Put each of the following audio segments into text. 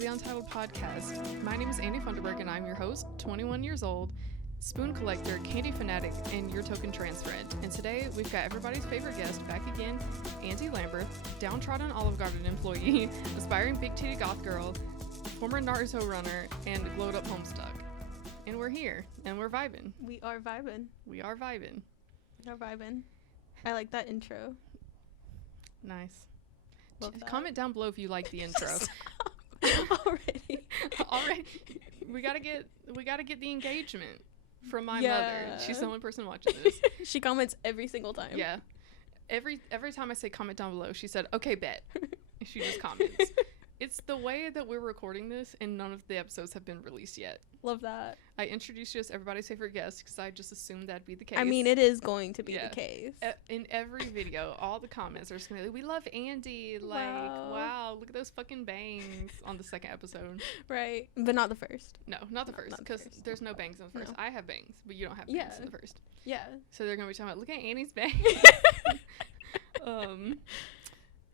the Untitled podcast. My name is Andie Funderburg, and I'm your host, 21 years old, spoon collector, candy fanatic, and your token trans friend. And today, we've got everybody's favorite guest back again, Andie Lambert, downtrodden Olive Garden employee, aspiring big-titty goth girl, former Naruto runner, and glowed-up Homestuck. And we're here, and we're vibing. We are vibing. We are vibing. We are vibing. I like that intro. Nice. Love that. Comment down below if you like the intro. Already. We gotta get the engagement from my mother. She's the only person watching this. She comments every single time. Yeah. Every time I say comment down below, she said, okay, bet. She just comments. It's the way that we're recording this, and none of the episodes have been released yet. Love that. I introduced you as everybody's favorite guest because I just assumed that'd be the case. I mean, it is going to be the case. In every video, all the comments are just gonna be like, we love Andie. Like, wow, look at those fucking bangs on the second episode. Right. But not the first. No, not the first, because there's no bangs in the first. No. I have bangs, but you don't have bangs in the first. Yeah. So they're gonna be talking about, look at Andie's bangs.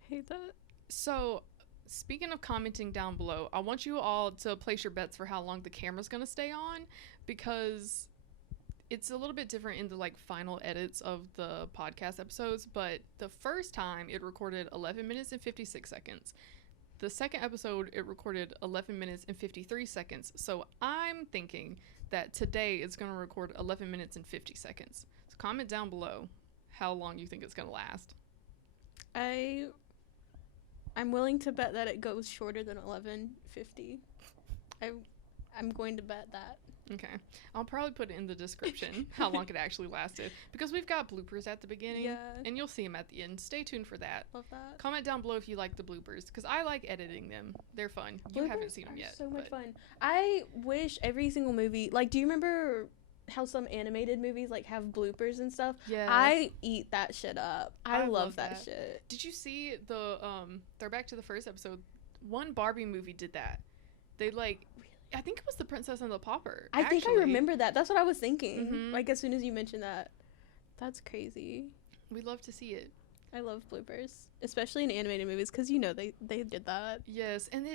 Hate that. So, speaking of commenting down below, I want you all to place your bets for how long the camera's gonna stay on, because it's a little bit different in the final edits of the podcast episodes. But the first time it recorded 11 minutes and 56 seconds. The second episode it recorded 11 minutes and 53 seconds. So I'm thinking that today it's gonna record 11 minutes and 50 seconds. So comment down below how long you think it's gonna last. I'm willing to bet that it goes shorter than 11:50. I'm going to bet that. Okay. I'll probably put it in the description how long it actually lasted, because we've got bloopers at the beginning. Yeah. And you'll see them at the end. Stay tuned for that. Love that. Comment down below if you like the bloopers, because I like editing them. They're fun. You haven't seen them yet. So much fun. I wish every single movie, do you remember how some animated movies have bloopers and stuff? Yeah. I eat that shit up. I love that shit. Did you see the they're back to the first episode, one Barbie movie did that. They I think it was The Princess and the Pauper. I think I remember that. That's what I was thinking. Mm-hmm. As soon as you mentioned that. That's crazy. We love to see it. I love bloopers, especially in animated movies, because they did that. Yes, and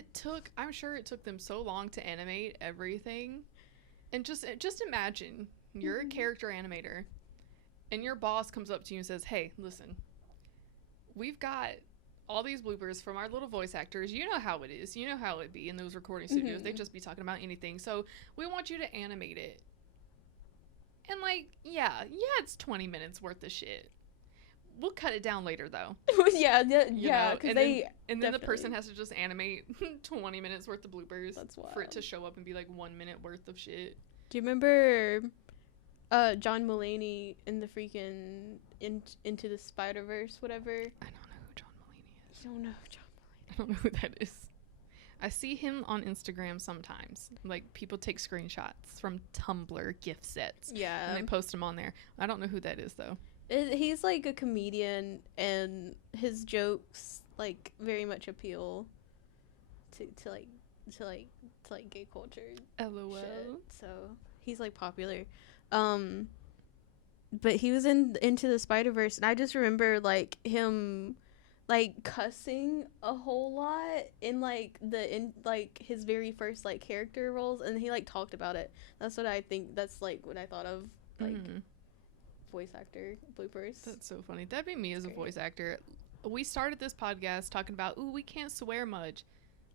I'm sure it took them so long to animate everything. And just imagine you're a character animator, and your boss comes up to you and says, hey, listen, we've got all these bloopers from our little voice actors. You know how it is. You know how it be in those recording studios. Mm-hmm. They just be talking about anything. So we want you to animate it. And it's 20 minutes worth of shit. We'll cut it down later, though. yeah, because and then the person has to just animate 20 minutes worth of bloopers. That's wild. For it to show up and be 1 minute worth of shit. Do you remember John Mulaney in the freaking Into the Spider-Verse, whatever? I don't know who John Mulaney is. You don't know who John Mulaney is? I don't know who that is. I see him on Instagram sometimes. People take screenshots from Tumblr gift sets. Yeah. And they post them on there. I don't know who that is, though. He's a comedian, and his jokes very much appeal to gay culture. LOL. Shit. So he's popular. But he was Into the Spider-Verse, and I just remember him cussing a whole lot in his very first character roles, and he talked about it. That's what I think. That's what I thought of voice actor bloopers. That's so funny. That'd be me as a voice actor. We started this podcast talking about, we can't swear much.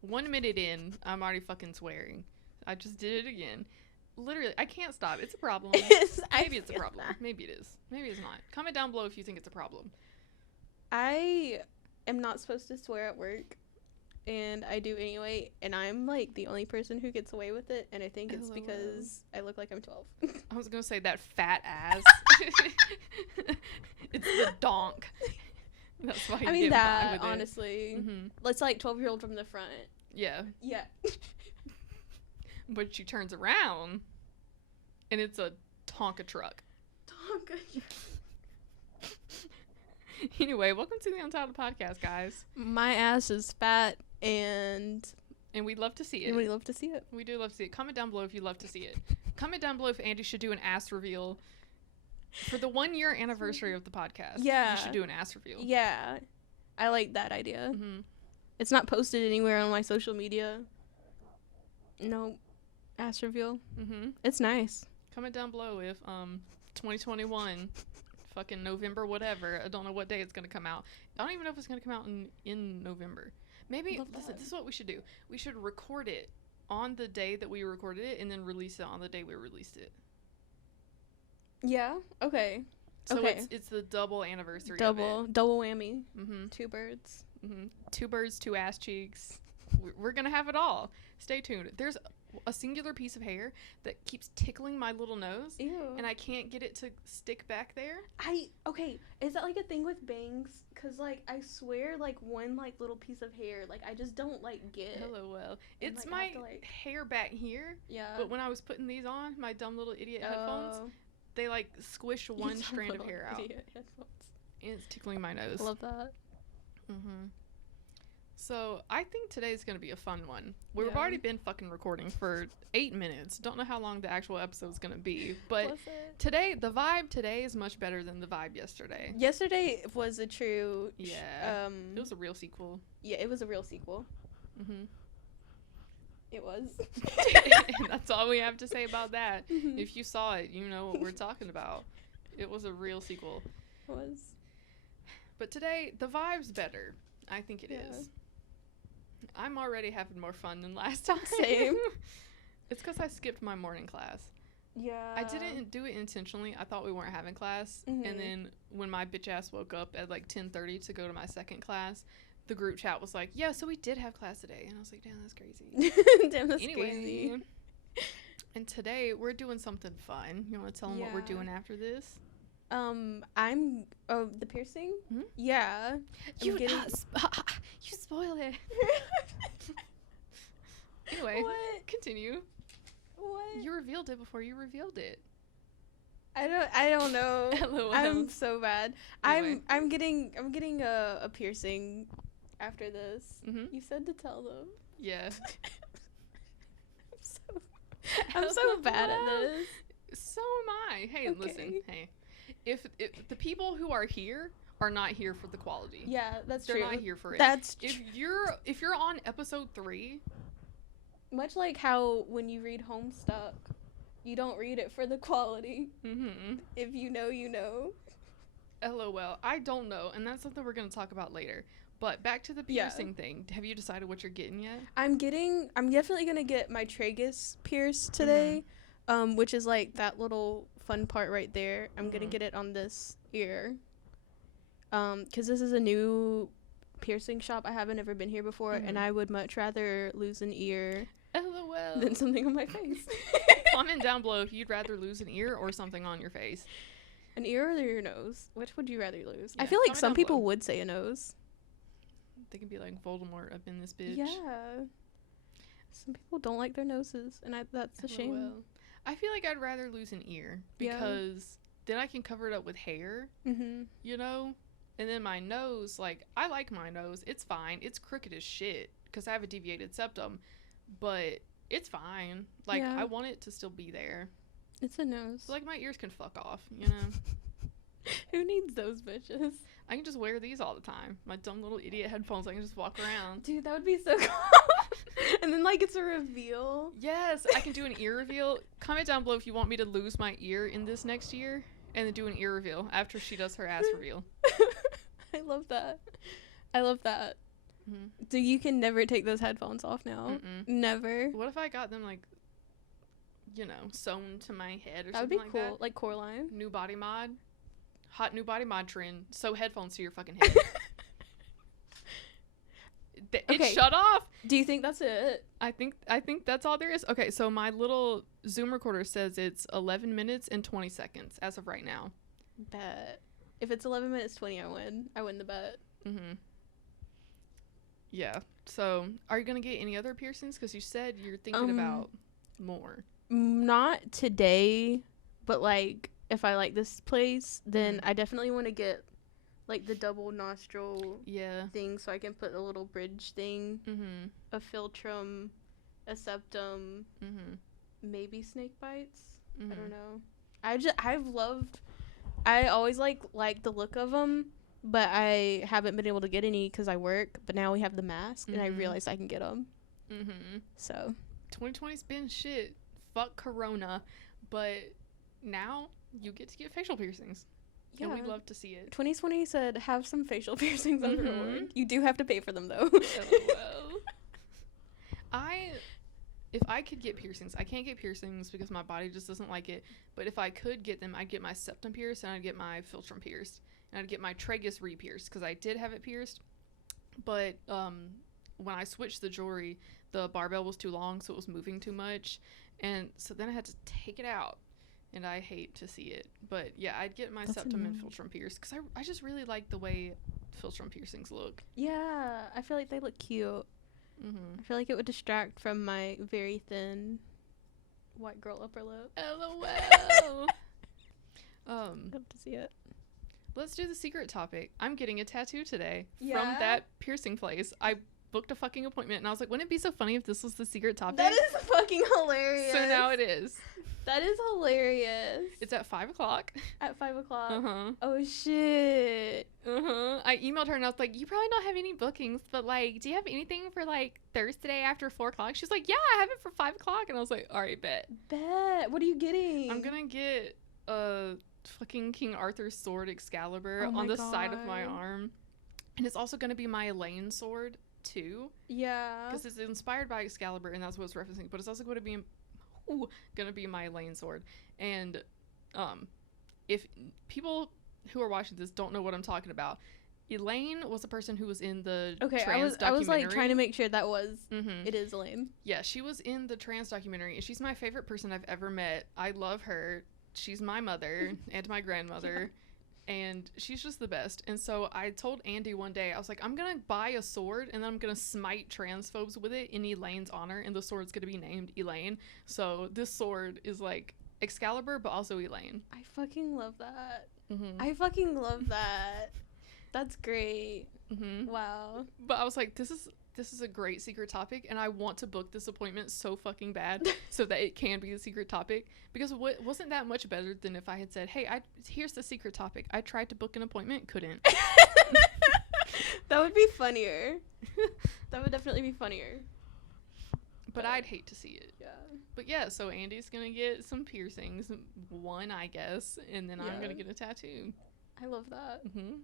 1 minute in, I'm already fucking swearing. I just did it again. Literally, I can't stop. It's a problem. Maybe it's a problem. Maybe it is. Maybe it's not. Comment down below if you think it's a problem. I am not supposed to swear at work, and I do anyway, and I'm the only person who gets away with it, and I think it's because I look like I'm 12. I was gonna say that fat ass. It's the donk. That's why you get by with honestly. Mm-hmm. It's 12-year-old from the front. Yeah. Yeah. But she turns around, and it's a Tonka truck. Tonka. Anyway, welcome to the Untitled podcast, guys. My ass is fat, and we'd love to see it. And we love to see it. We do love to see it. Comment down below if you love to see it. Comment down below if Andie should do an ass reveal for the 1 year anniversary of the podcast. Yeah. You should do an ass reveal. Yeah. I like that idea. Mm-hmm. It's not posted anywhere on my social media. No, ass reveal. Mm-hmm. It's nice. Comment down below if 2021 fucking November whatever. I don't know what day it's gonna come out. I don't even know if it's gonna come out in November. Maybe listen, this is what we should do. We should record it on the day that we recorded it and then release it on the day we released it. Yeah. Okay. So okay. it's the double anniversary. Double whammy. Mm-hmm. 2 birds. Mm-hmm. 2 birds, 2 ass cheeks. We're gonna have it all. Stay tuned. There's a singular piece of hair that keeps tickling my little nose. Ew. And I can't get it to stick back there. Okay, is that like a thing with bangs? Cause like I swear like one like little piece of hair like I just don't like get. LOL. It's like, my to, like, hair back here. Yeah. But when I was putting these on, my dumb little idiot headphones, they like squish one strand of hair out. Headphones. And it's tickling my nose. Love that. Mm-hmm. So I think today's gonna be a fun one. We've Yeah. already been fucking recording for 8 minutes. Don't know how long the actual episode's gonna be, but today the vibe today is much better than the vibe yesterday. Yesterday was a true. Yeah. It was a real sequel. Yeah, it was a real sequel. Mm-hmm. It was. And that's all we have to say about that. Mhm. If you saw it, you know what we're talking about. It was a real sequel. It was. But today, the vibe's better. I think it Yeah. is. I'm already having more fun than last time. Same. It's because I skipped my morning class. Yeah. I didn't do it intentionally. I thought we weren't having class. Mhm. And then when my bitch ass woke up at like 10:30 to go to my second class, the group chat was like, yeah, so we did have class today. And I was like, damn, that's crazy. Damn, that's Anyway, crazy. and today we're doing something fun. You want to tell them what we're Yeah. doing after this? The piercing? Hmm? Yeah. You getting- you spoil it. Anyway, What? continue. What? You revealed it before you revealed it. I don't know. LOL. I'm so bad. Anyway. I'm getting a piercing after this. Mm-hmm. You said to tell them. Yeah. I'm so bad at this. So am I. Hey, Okay. listen. Hey, if the people who are here are not here for the quality, Yeah, that's they're true. not here for it. That's if you're on episode 3, much like how when you read Homestuck, you don't read it for the quality. mm-hmm. If you know, you know. LOL. I don't know, and that's something we're gonna talk about later. But back to the Yeah. piercing thing. Have you decided what you're getting yet? I'm definitely gonna get my tragus pierced today, which is like that little fun part right there. I'm gonna Mhm. get it on this ear, because this is a new piercing shop. I haven't ever been here before, and Mhm. I would much rather lose an ear LOL. than something on my face. Comment down below if you'd rather lose an ear or something on your face. An ear or your nose? Which would you rather lose? I Yeah, feel like comment some down people below. would say a nose. They can be like Voldemort up in this bitch. Yeah. Some people don't like their noses, and that's a shame. LOL. I feel like I'd rather lose an ear Yeah. because then I can cover it up with hair, Mm-hmm. you know? And then my nose, like, I like my nose. It's fine. It's crooked as shit because I have a deviated septum, but it's fine. Like, Yeah. I want it to still be there. It's a nose. So, like, my ears can fuck off, you know? Who needs those bitches? I can just wear these all the time. My dumb little idiot headphones. I can just walk around. Dude, that would be so cool. And then, like, it's a reveal. Yes, I can do an ear reveal. Comment down below if you want me to lose my ear in this next year and then do an ear reveal after she does her ass reveal. I love that. I love that. Mhm. So you can never take those headphones off now? Mm-mm. Never. What if I got them, like, you know, sewn to my head or That would be something like cool. that? Like Coraline. New body mod. Hot new body mod trend. Sew headphones to your fucking head. It Okay. shut off. Do you think that's it? I think that's all there is. Okay, so my little Zoom recorder says it's 11 minutes and 20 seconds as of right now. Bet. If it's 11 minutes 20, I win. I win the bet. Mm-hmm. Yeah. So, are you gonna get any other piercings? Because you said you're thinking about more. Not today, but like if I like this place, then Mhm. I definitely want to get like the double nostril Yeah. thing so I can put a little bridge thing, Mm-hmm. a philtrum, a septum, Mm-hmm. maybe snake bites. Mm-hmm. I don't know. I always like the look of them, but I haven't been able to get any because I work. But now we have the mask, and I Mhm. realized I can get them. Mm-hmm. So 2020's been shit. Fuck Corona. But now you get to get facial piercings. Yeah. And we'd love to see it. 2020 said have some facial piercings as a reward. You do have to pay for them though. LOL. If I could get piercings, I can't get piercings because my body just doesn't like it. But if I could get them, I'd get my septum pierced and I'd get my philtrum pierced. And I'd get my tragus re-pierced because I did have it pierced. But when I switched the jewelry, the barbell was too long, so it was moving too much. And so then I had to take it out. And I hate to see it. But yeah, I'd get my septum and philtrum pierced because I just really like the way philtrum piercings look. Yeah, I feel like they look cute. I feel like it would distract from my very thin white girl upper lip. LOL. Love to see it. Let's do the secret topic. I'm getting a tattoo today from Yeah? that piercing place. I booked a fucking appointment and I was like, wouldn't it be so funny if this was the secret topic? That is fucking hilarious. So now it is. That is hilarious. It's at 5 o'clock. At 5 o'clock. Uh-huh. Oh shit. Uh-huh. I emailed her and I was like, you probably don't have any bookings, but like, do you have anything for like Thursday after 4 o'clock? She's like, yeah, I have it for 5 o'clock. And I was like, all right, bet. What are you getting? I'm gonna get a fucking King Arthur's sword Excalibur Oh on my the side of my God. arm. And it's also gonna be my Elaine sword too. Yeah. Because it's inspired by Excalibur and that's what it's referencing. But it's also going to be my Elaine sword. And if people who are watching this don't know what I'm talking about, Elaine was the person who was in the trans documentary. I was like trying to make sure that was it is Elaine. Yeah, she was in the trans documentary and she's my favorite person I've ever met. I love her. She's my mother and my grandmother. And she's just the best. And so I told Andie one day, I was like, I'm going to buy a sword and then I'm going to smite transphobes with it in Elaine's honor. And the sword's going to be named Elaine. So this sword is like Excalibur, but also Elaine. I fucking love that. Mm-hmm. I fucking love that. That's great. Mm-hmm. Wow. But I was like, this is a great secret topic. And I want to book this appointment so fucking bad so that it can be the secret topic. Because wasn't that much better than if I had said, hey, here's the secret topic. I tried to book an appointment, couldn't. That would be funnier. That would definitely be funnier. But I'd hate to see it. Yeah. But yeah, so Andie's going to get some piercings. One, I guess. And then I'm going to get a tattoo. I love that. Mm-hmm.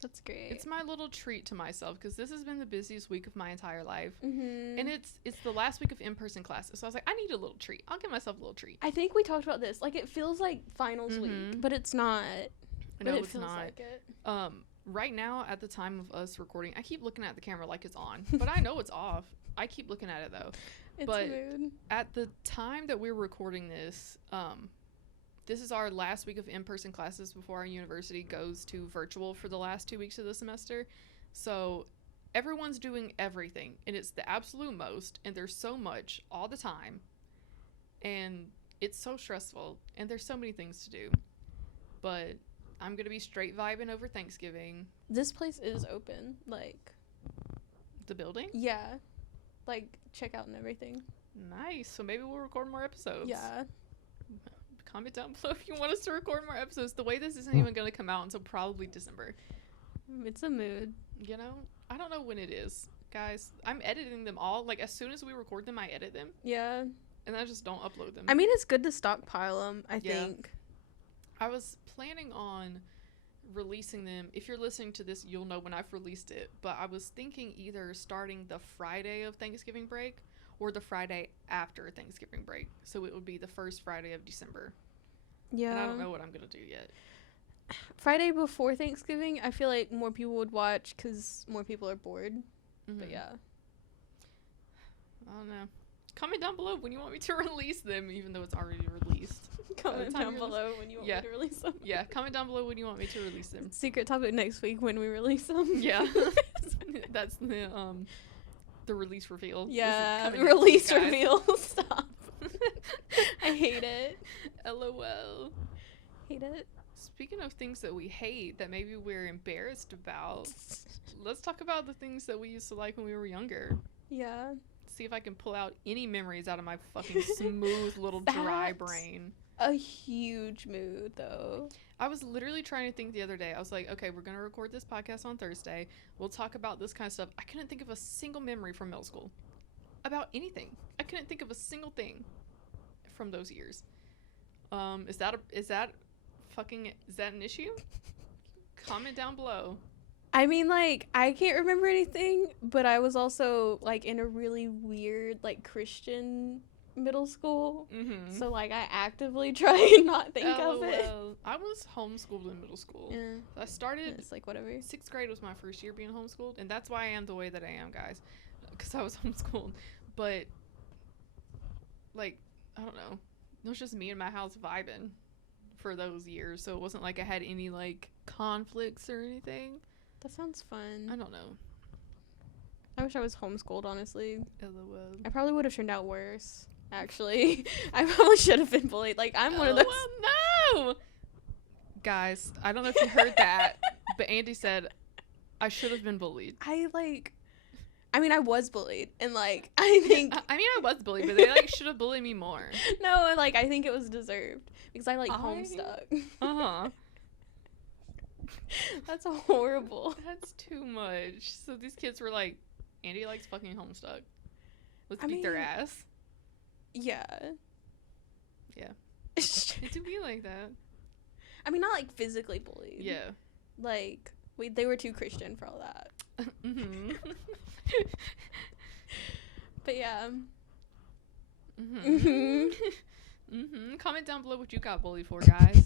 That's great. It's my little treat to myself because this has been the busiest week of my entire life. Mm-hmm. And it's the last week of in-person classes. So I was like, I need a little treat. I'll give myself a little treat. I think we talked about this. Like, it feels like finals week, but it's not. No, but it it's feels not. like it. Right now, at the time of us recording, I keep looking at the camera like it's on. But I know it's off. I keep looking at it, though. It's but mood. At the time that we're recording this, this is our last week of in-person classes before our university goes to virtual for the last 2 weeks of the semester. So everyone's doing everything, and it's the absolute most, and there's so much all the time, and it's so stressful, and there's so many things to do. But I'm going to be straight vibing over Thanksgiving. This place is open. Like, The building? yeah. Like, checkout and everything. Nice. So maybe we'll record more episodes. Yeah. Comment down below if you want us to record more episodes. The way this isn't even going to come out until probably December. It's a mood. You know? I don't know when it is. Guys, I'm editing them all. Like, as soon as we record them, I edit them. Yeah. And I just don't upload them. I mean, it's good to stockpile them, I think. I was planning on releasing them. If you're listening to this, you'll know when I've released it. But I was thinking either starting the Friday of Thanksgiving break or the Friday after Thanksgiving break. So it would be the first Friday of December. Yeah. And I don't know what I'm going to do yet. Friday before Thanksgiving, I feel like more people would watch because more people are bored. Mm-hmm. But yeah. I don't know. Comment down below when you want me to release them, even though it's already released. Comment down below when you want me to release them. Yeah, comment down below when you want me to release them. Secret topic next week when we release them. Yeah. That's the release reveal. Yeah, the release reveal. Stop. I hate it. LOL. Hate it. Speaking of things that we hate that maybe we're embarrassed about, let's talk about the things that we used to like when we were younger. Yeah. See if I can pull out any memories out of my fucking smooth little dry brain. A huge mood, though. I was literally trying to think the other day. I was like, okay, we're going to record this podcast on Thursday. We'll talk about this kind of stuff. I couldn't think of a single memory from middle school. about anything. I couldn't think of a single thing from those years. Is that an issue? Comment down below. I mean, like, I can't remember anything, but I was also, like, in a really weird, like, Christian middle school. Mm-hmm. So, like, I actively try and not think of it. I was homeschooled in middle school. Yeah. I started... It's like, whatever. 6th grade was my first year being homeschooled, and that's why I am the way that I am, guys. Because I was homeschooled. But, like, I don't know. It was just me in my house vibing for those years, so it wasn't like I had any, like, conflicts or anything. That sounds fun. I don't know. I wish I was homeschooled, honestly. LOL. I probably would have turned out worse, actually. I probably should have been bullied. Like, I'm one of those... No! Guys, I don't know if you heard that, but Andie said, I should have been bullied. I mean, I was bullied, and, like, I think... I was bullied, but they, like, should have bullied me more. No, like, I think it was deserved, because I, like, Homestuck. Uh-huh. That's horrible. That's too much. So these kids were like, Andie likes fucking Homestuck. Let's beat their ass. Yeah. Yeah. It do be like that. I mean, not, like, physically bullied. Yeah. Like, they were too Christian for all that. Mm-hmm. But yeah. Mm-hmm. Mm-hmm. Comment down below what you got bullied for, guys.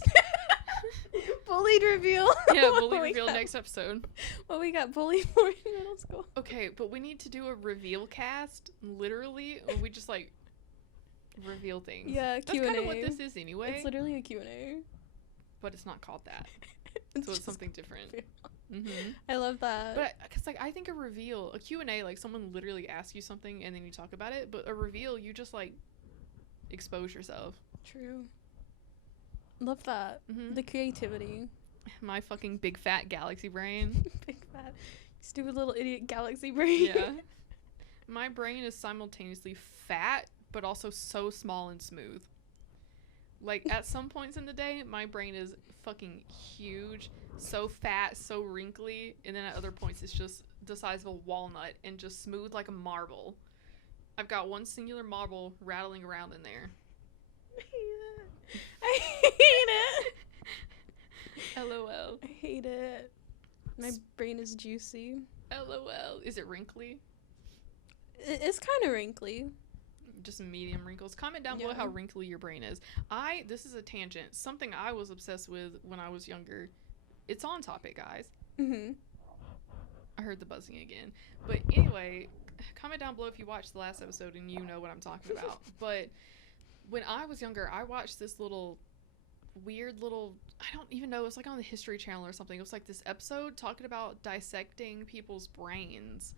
Bullied reveal. Yeah, bullied reveal next episode. What we got bullied for in middle school. Okay, but we need to do a reveal cast, literally. We just, like, reveal things. Yeah, Q&A. That's kind of what this is anyway. It's literally a Q&A. But it's not called that. So it's something different. Mm-hmm. I love that. But, because, like, I think a Q&A, like, someone literally asks you something and then you talk about it. But a reveal, you just, like, expose yourself. True. Love that. Mm-hmm. The creativity. My fucking big fat galaxy brain. Big fat stupid little idiot galaxy brain. Yeah. My brain is simultaneously fat but also so small and smooth. Like, at some points in the day, my brain is fucking huge, so fat, so wrinkly, and then at other points it's just the size of a walnut and just smooth like a marble. I've got one singular marble rattling around in there. I hate it. LOL. I hate it. My brain is juicy. LOL. Is it wrinkly? It's kind of wrinkly. Just medium wrinkles. Comment down below how wrinkly your brain is. This is a tangent. Something I was obsessed with when I was younger. It's on topic, guys. Mm-hmm. I heard the buzzing again. But anyway, comment down below if you watched the last episode and you know what I'm talking about. But when I was younger, I watched this weird little, I don't even know, it was like on the History Channel or something. It was like this episode talking about dissecting people's brains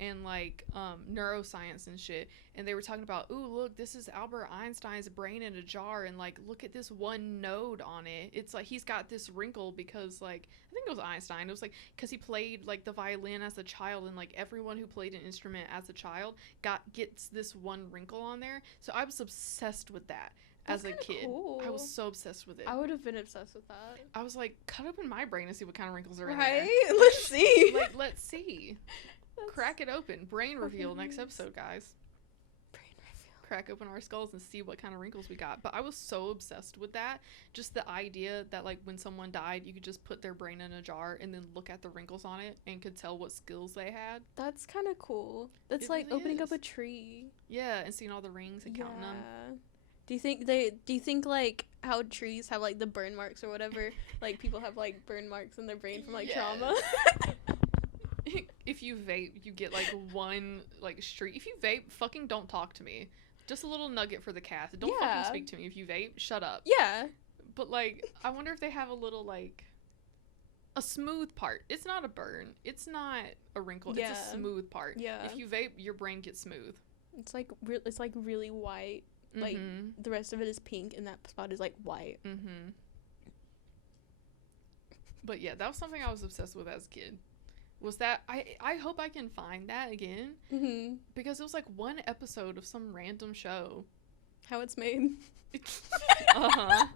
and like neuroscience and shit, and they were talking about, ooh, look, this is Albert Einstein's brain in a jar, and like look at this one node on it. It's like he's got this wrinkle because, like, I think it was Einstein, it was like because he played like the violin as a child, and like everyone who played an instrument as a child gets this one wrinkle on there. So I was obsessed with that. As a kid. Cool. I was so obsessed with it. I would have been obsessed with that. I was like, cut open my brain and see what kind of wrinkles are in there. Right? Let's see. Like, let's see. Crack it open. Brain reveal next episode, guys. Brain reveal. Crack open our skulls and see what kind of wrinkles we got. But I was so obsessed with that. Just the idea that, like, when someone died, you could just put their brain in a jar and then look at the wrinkles on it and could tell what skills they had. That's kind of cool. That's like really opening up a tree. Yeah, and seeing all the rings and counting them. Do you think like how trees have like the burn marks or whatever, like people have like burn marks in their brain from like trauma? If you vape, you get like one like streak. If you vape, fucking don't talk to me. Just a little nugget for the cast. Don't fucking speak to me. If you vape, shut up. Yeah. But like, I wonder if they have a little like a smooth part. It's not a burn. It's not a wrinkle. Yeah. It's a smooth part. Yeah. If you vape, your brain gets smooth. It's like really white. Like, the rest of it is pink, and that spot is, like, white. Mm-hmm. But, yeah, that was something I was obsessed with as a kid. Was that... I hope I can find that again. Mm-hmm. Because it was, like, one episode of some random show. How it's made. Uh-huh.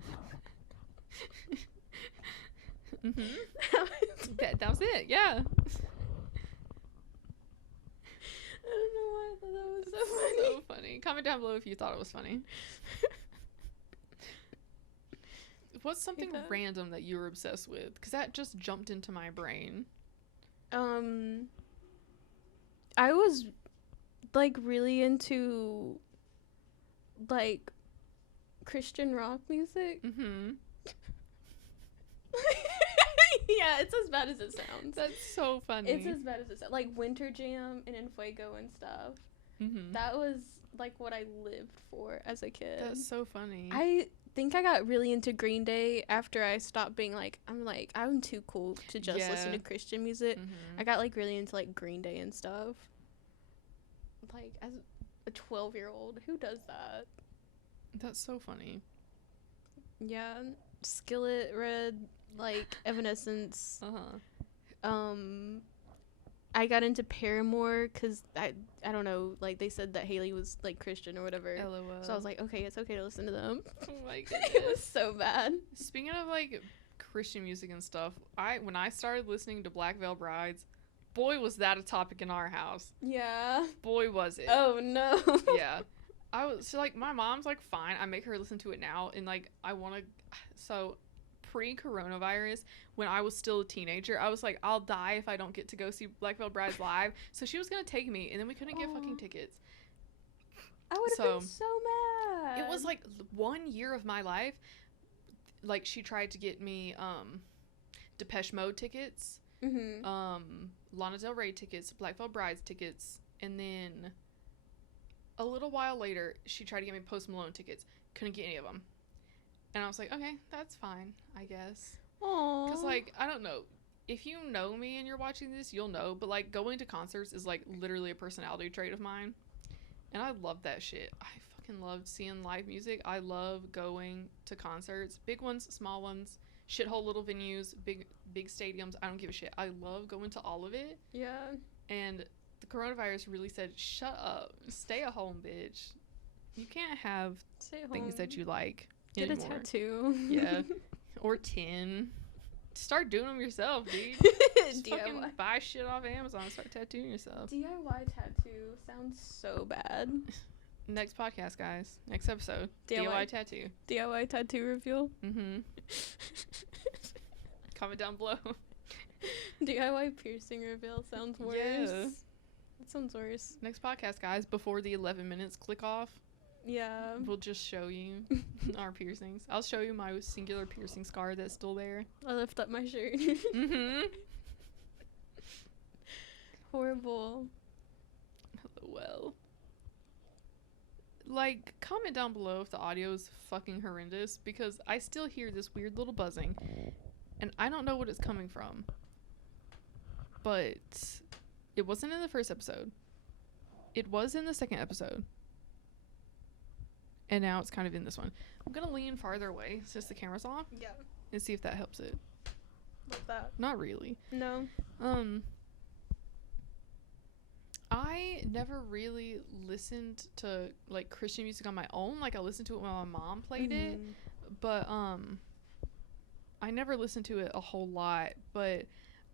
Mm-hmm. That was it, yeah. I don't know why I thought that was so funny. Comment down below if you thought it was funny. What's something random that you were obsessed with? Because that just jumped into my brain. I was like really into like Christian rock music. Mm-hmm. Yeah, it's as bad as it sounds. That's so funny. It's as bad as it sounds. Like Winter Jam and Fuego and stuff. Mm-hmm. That was like what I lived for as a kid. That's so funny. I think I got really into Green Day after I stopped being like I'm too cool to just listen to Christian music. Mm-hmm. I got like really into like Green Day and stuff. Like as a 12-year-old, who does that? That's so funny. Yeah, Skillet, Red, like Evanescence. I got into Paramore because I don't know, like they said that Haley was like Christian or whatever. LOL. So I was like, okay, it's okay to listen to them. Oh my goodness. It was so bad. Speaking of like Christian music and stuff, when I started listening to Black Veil Brides, boy was that a topic in our house. Yeah. Boy was it. Oh no. Yeah. My mom's like, fine, I make her listen to it now, and like pre-coronavirus, when I was still a teenager, I was like, I'll die if I don't get to go see Black Veil Brides live. So she was gonna take me, and then we couldn't get fucking tickets. I would have been so mad. It was like 1 year of my life. Like she tried to get me Depeche Mode tickets, Lana Del Rey tickets, Black Veil Brides tickets, and then a little while later she tried to get me Post Malone tickets. Couldn't get any of them. And I was like, okay, that's fine, I guess. Aww. Because, like, I don't know. If you know me and you're watching this, you'll know. But, like, going to concerts is, like, literally a personality trait of mine. And I love that shit. I fucking love seeing live music. I love going to concerts. Big ones, small ones, shithole little venues, big stadiums. I don't give a shit. I love going to all of it. Yeah. And the coronavirus really said, shut up. Stay at home, bitch. You can't have things that you like. Get anymore. A tattoo. Yeah. Or 10. Start doing them yourself, dude. Just fucking buy shit off Amazon and start tattooing yourself. DIY tattoo sounds so bad. Next podcast, guys. Next episode. DIY tattoo. DIY tattoo reveal. Mm-hmm. Comment down below. DIY piercing reveal sounds worse. Yeah. That sounds worse. Next podcast, guys. Before the 11 minutes click off. Yeah. We'll just show you our piercings. I'll show you my singular piercing scar that's still there. I lift up my shirt. Mm-hmm. Horrible. Well. Like, comment down below if the audio is fucking horrendous, because I still hear this weird little buzzing, and I don't know what it's coming from. But it wasn't in the first episode. It was in the second episode. And now it's kind of in this one. I'm going to lean farther away since the camera's off. Yeah. And see if that helps it. What's that? Not really. No. I never really listened to, like, Christian music on my own. Like, I listened to it when my mom played it. But, I never listened to it a whole lot. But,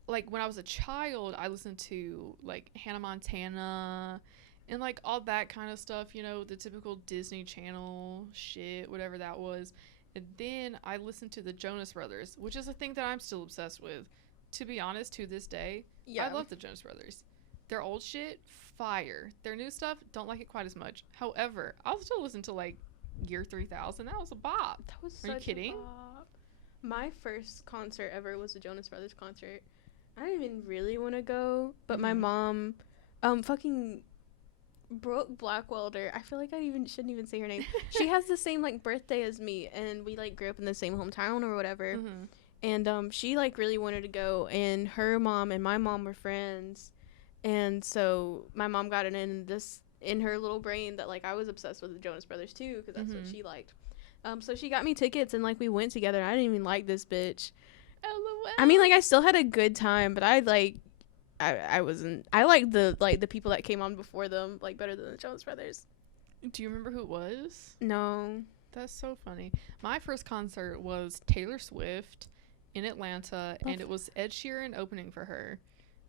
like, when I was a child, I listened to, like, Hannah Montana and, like, all that kind of stuff, you know, the typical Disney Channel shit, whatever that was. And then I listened to the Jonas Brothers, which is a thing that I'm still obsessed with. To be honest, to this day, I love the Jonas Brothers. Their old shit, fire. Their new stuff, don't like it quite as much. However, I'll still listen to, like, Year 3000. That was a bop. That was Are you kidding? A bop. My first concert ever was the Jonas Brothers concert. I didn't even really want to go, but my mom, fucking Brooke Blackwelder, I feel like shouldn't even say her name. She has the same, like, birthday as me, and we, like, grew up in the same hometown or whatever. And she, like, really wanted to go, and her mom and my mom were friends, and so my mom got it in her little brain that, like, I was obsessed with the Jonas Brothers too, because that's what she liked. So she got me tickets, and, like, we went together, and I didn't even like this bitch. LOL. I mean, like, I still had a good time, but I liked the people that came on before them, like, better than the Jonas Brothers. Do you remember who it was? No. That's so funny. My first concert was Taylor Swift in Atlanta, and it was Ed Sheeran opening for her.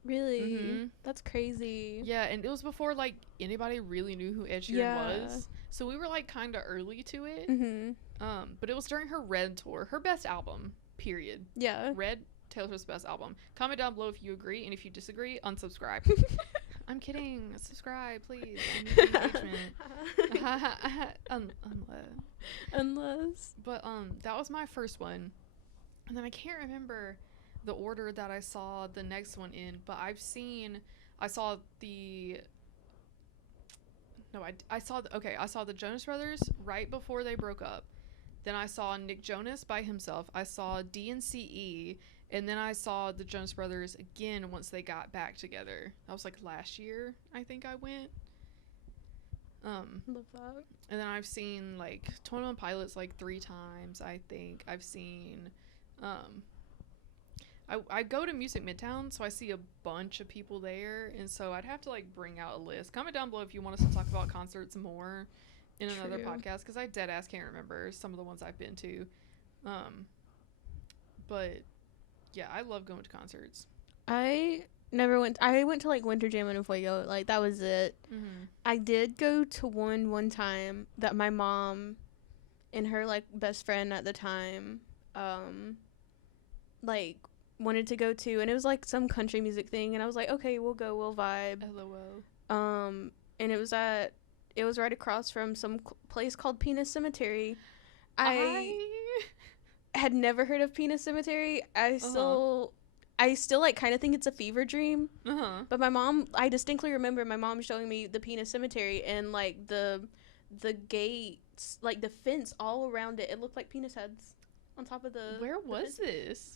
Really? Mm-hmm. That's crazy. Yeah, and it was before like anybody really knew who Ed Sheeran was. So we were like kind of early to it. Mm-hmm. But it was during her Red tour, her best album, period. Yeah. Red, Taylor Swift's best album. Comment down below if you agree, and if you disagree, unsubscribe. I'm kidding. Subscribe, please. I need engagement. Unless. But that was my first one, and then I can't remember the order that I saw the next one in. But I saw the. No, I saw I saw the Jonas Brothers right before they broke up. Then I saw Nick Jonas by himself. I saw DNCE, and then I saw the Jonas Brothers again once they got back together. That was like last year, I think I went. Love that. And then I've seen like 21 Pilots like 3 times, I think. I've seen I go to Music Midtown, so I see a bunch of people there, and so I'd have to like bring out a list. Comment down below if you want us to talk about concerts more in another podcast, because I dead ass can't remember some of the ones I've been to. But yeah, I love going to concerts. I went to like Winter Jam in Fuego, like that was it. Mm-hmm. I did go to one time that my mom and her like best friend at the time like wanted to go to, and it was like some country music thing, and I was like, okay, we'll go, we'll vibe. LOL. And it was right across from some place called Penis Cemetery. I had never heard of Penis Cemetery. I still like kind of think it's a fever dream. But my mom, I distinctly remember my mom showing me the Penis Cemetery, and like the gates, like the fence all around it, it looked like penis heads on top of the. Where was this?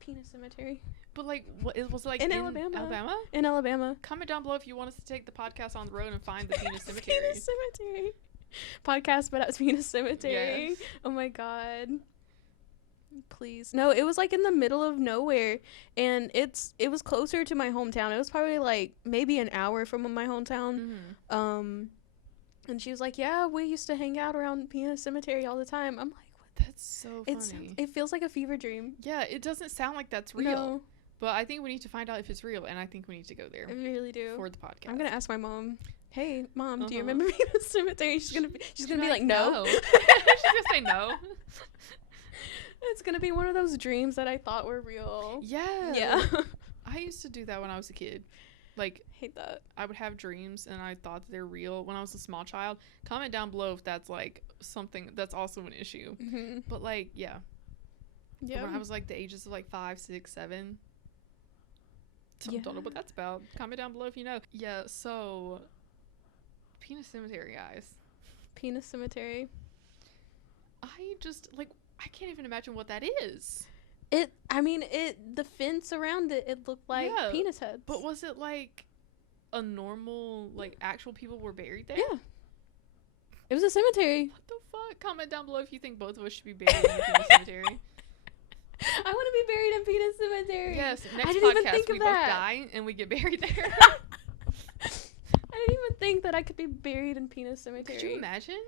Penis Cemetery. But like, what it was like in Alabama. Alabama? In Alabama. Comment down below if you want us to take the podcast on the road and find the Penis Cemetery. Penis Cemetery. Podcast, but at Penis Cemetery. Yes. Oh my god. Please. No, it was like in the middle of nowhere, and it was closer to my hometown. It was probably like maybe an hour from my hometown. Mm-hmm. And she was like, yeah, we used to hang out around Penis Cemetery all the time. I'm like, that's so funny. It feels like a fever dream. Yeah, it doesn't sound like that's real. No. But I think we need to find out if it's real, and I think we need to go there. I really do. For the podcast. I'm gonna ask my mom. Hey, Mom, do you remember Penis Cemetery? She's gonna be like, no. She's gonna say no. It's gonna be one of those dreams that I thought were real. Yeah. I used to do that when I was a kid. Like, hate that. I would have dreams and I thought they're real when I was a small child. Comment down below if that's like something that's also an issue. Mm-hmm. But like, yeah. Yeah. When I was like the ages of like 5, 6, 7. Don't know what that's about. Comment down below if you know. Yeah, so Penis Cemetery, guys. Penis Cemetery. I just like, I can't even imagine what that is. The fence around it looked like penis heads. But was it like a normal, like actual people were buried there? Yeah. It was a cemetery. What the fuck? Comment down below if you think both of us should be buried in the Penis Cemetery. I want to be buried in Penis Cemetery. Yes, next I didn't podcast even think we of both that. die and we get buried there. I didn't even think that I could be buried in Penis Cemetery. Could you imagine?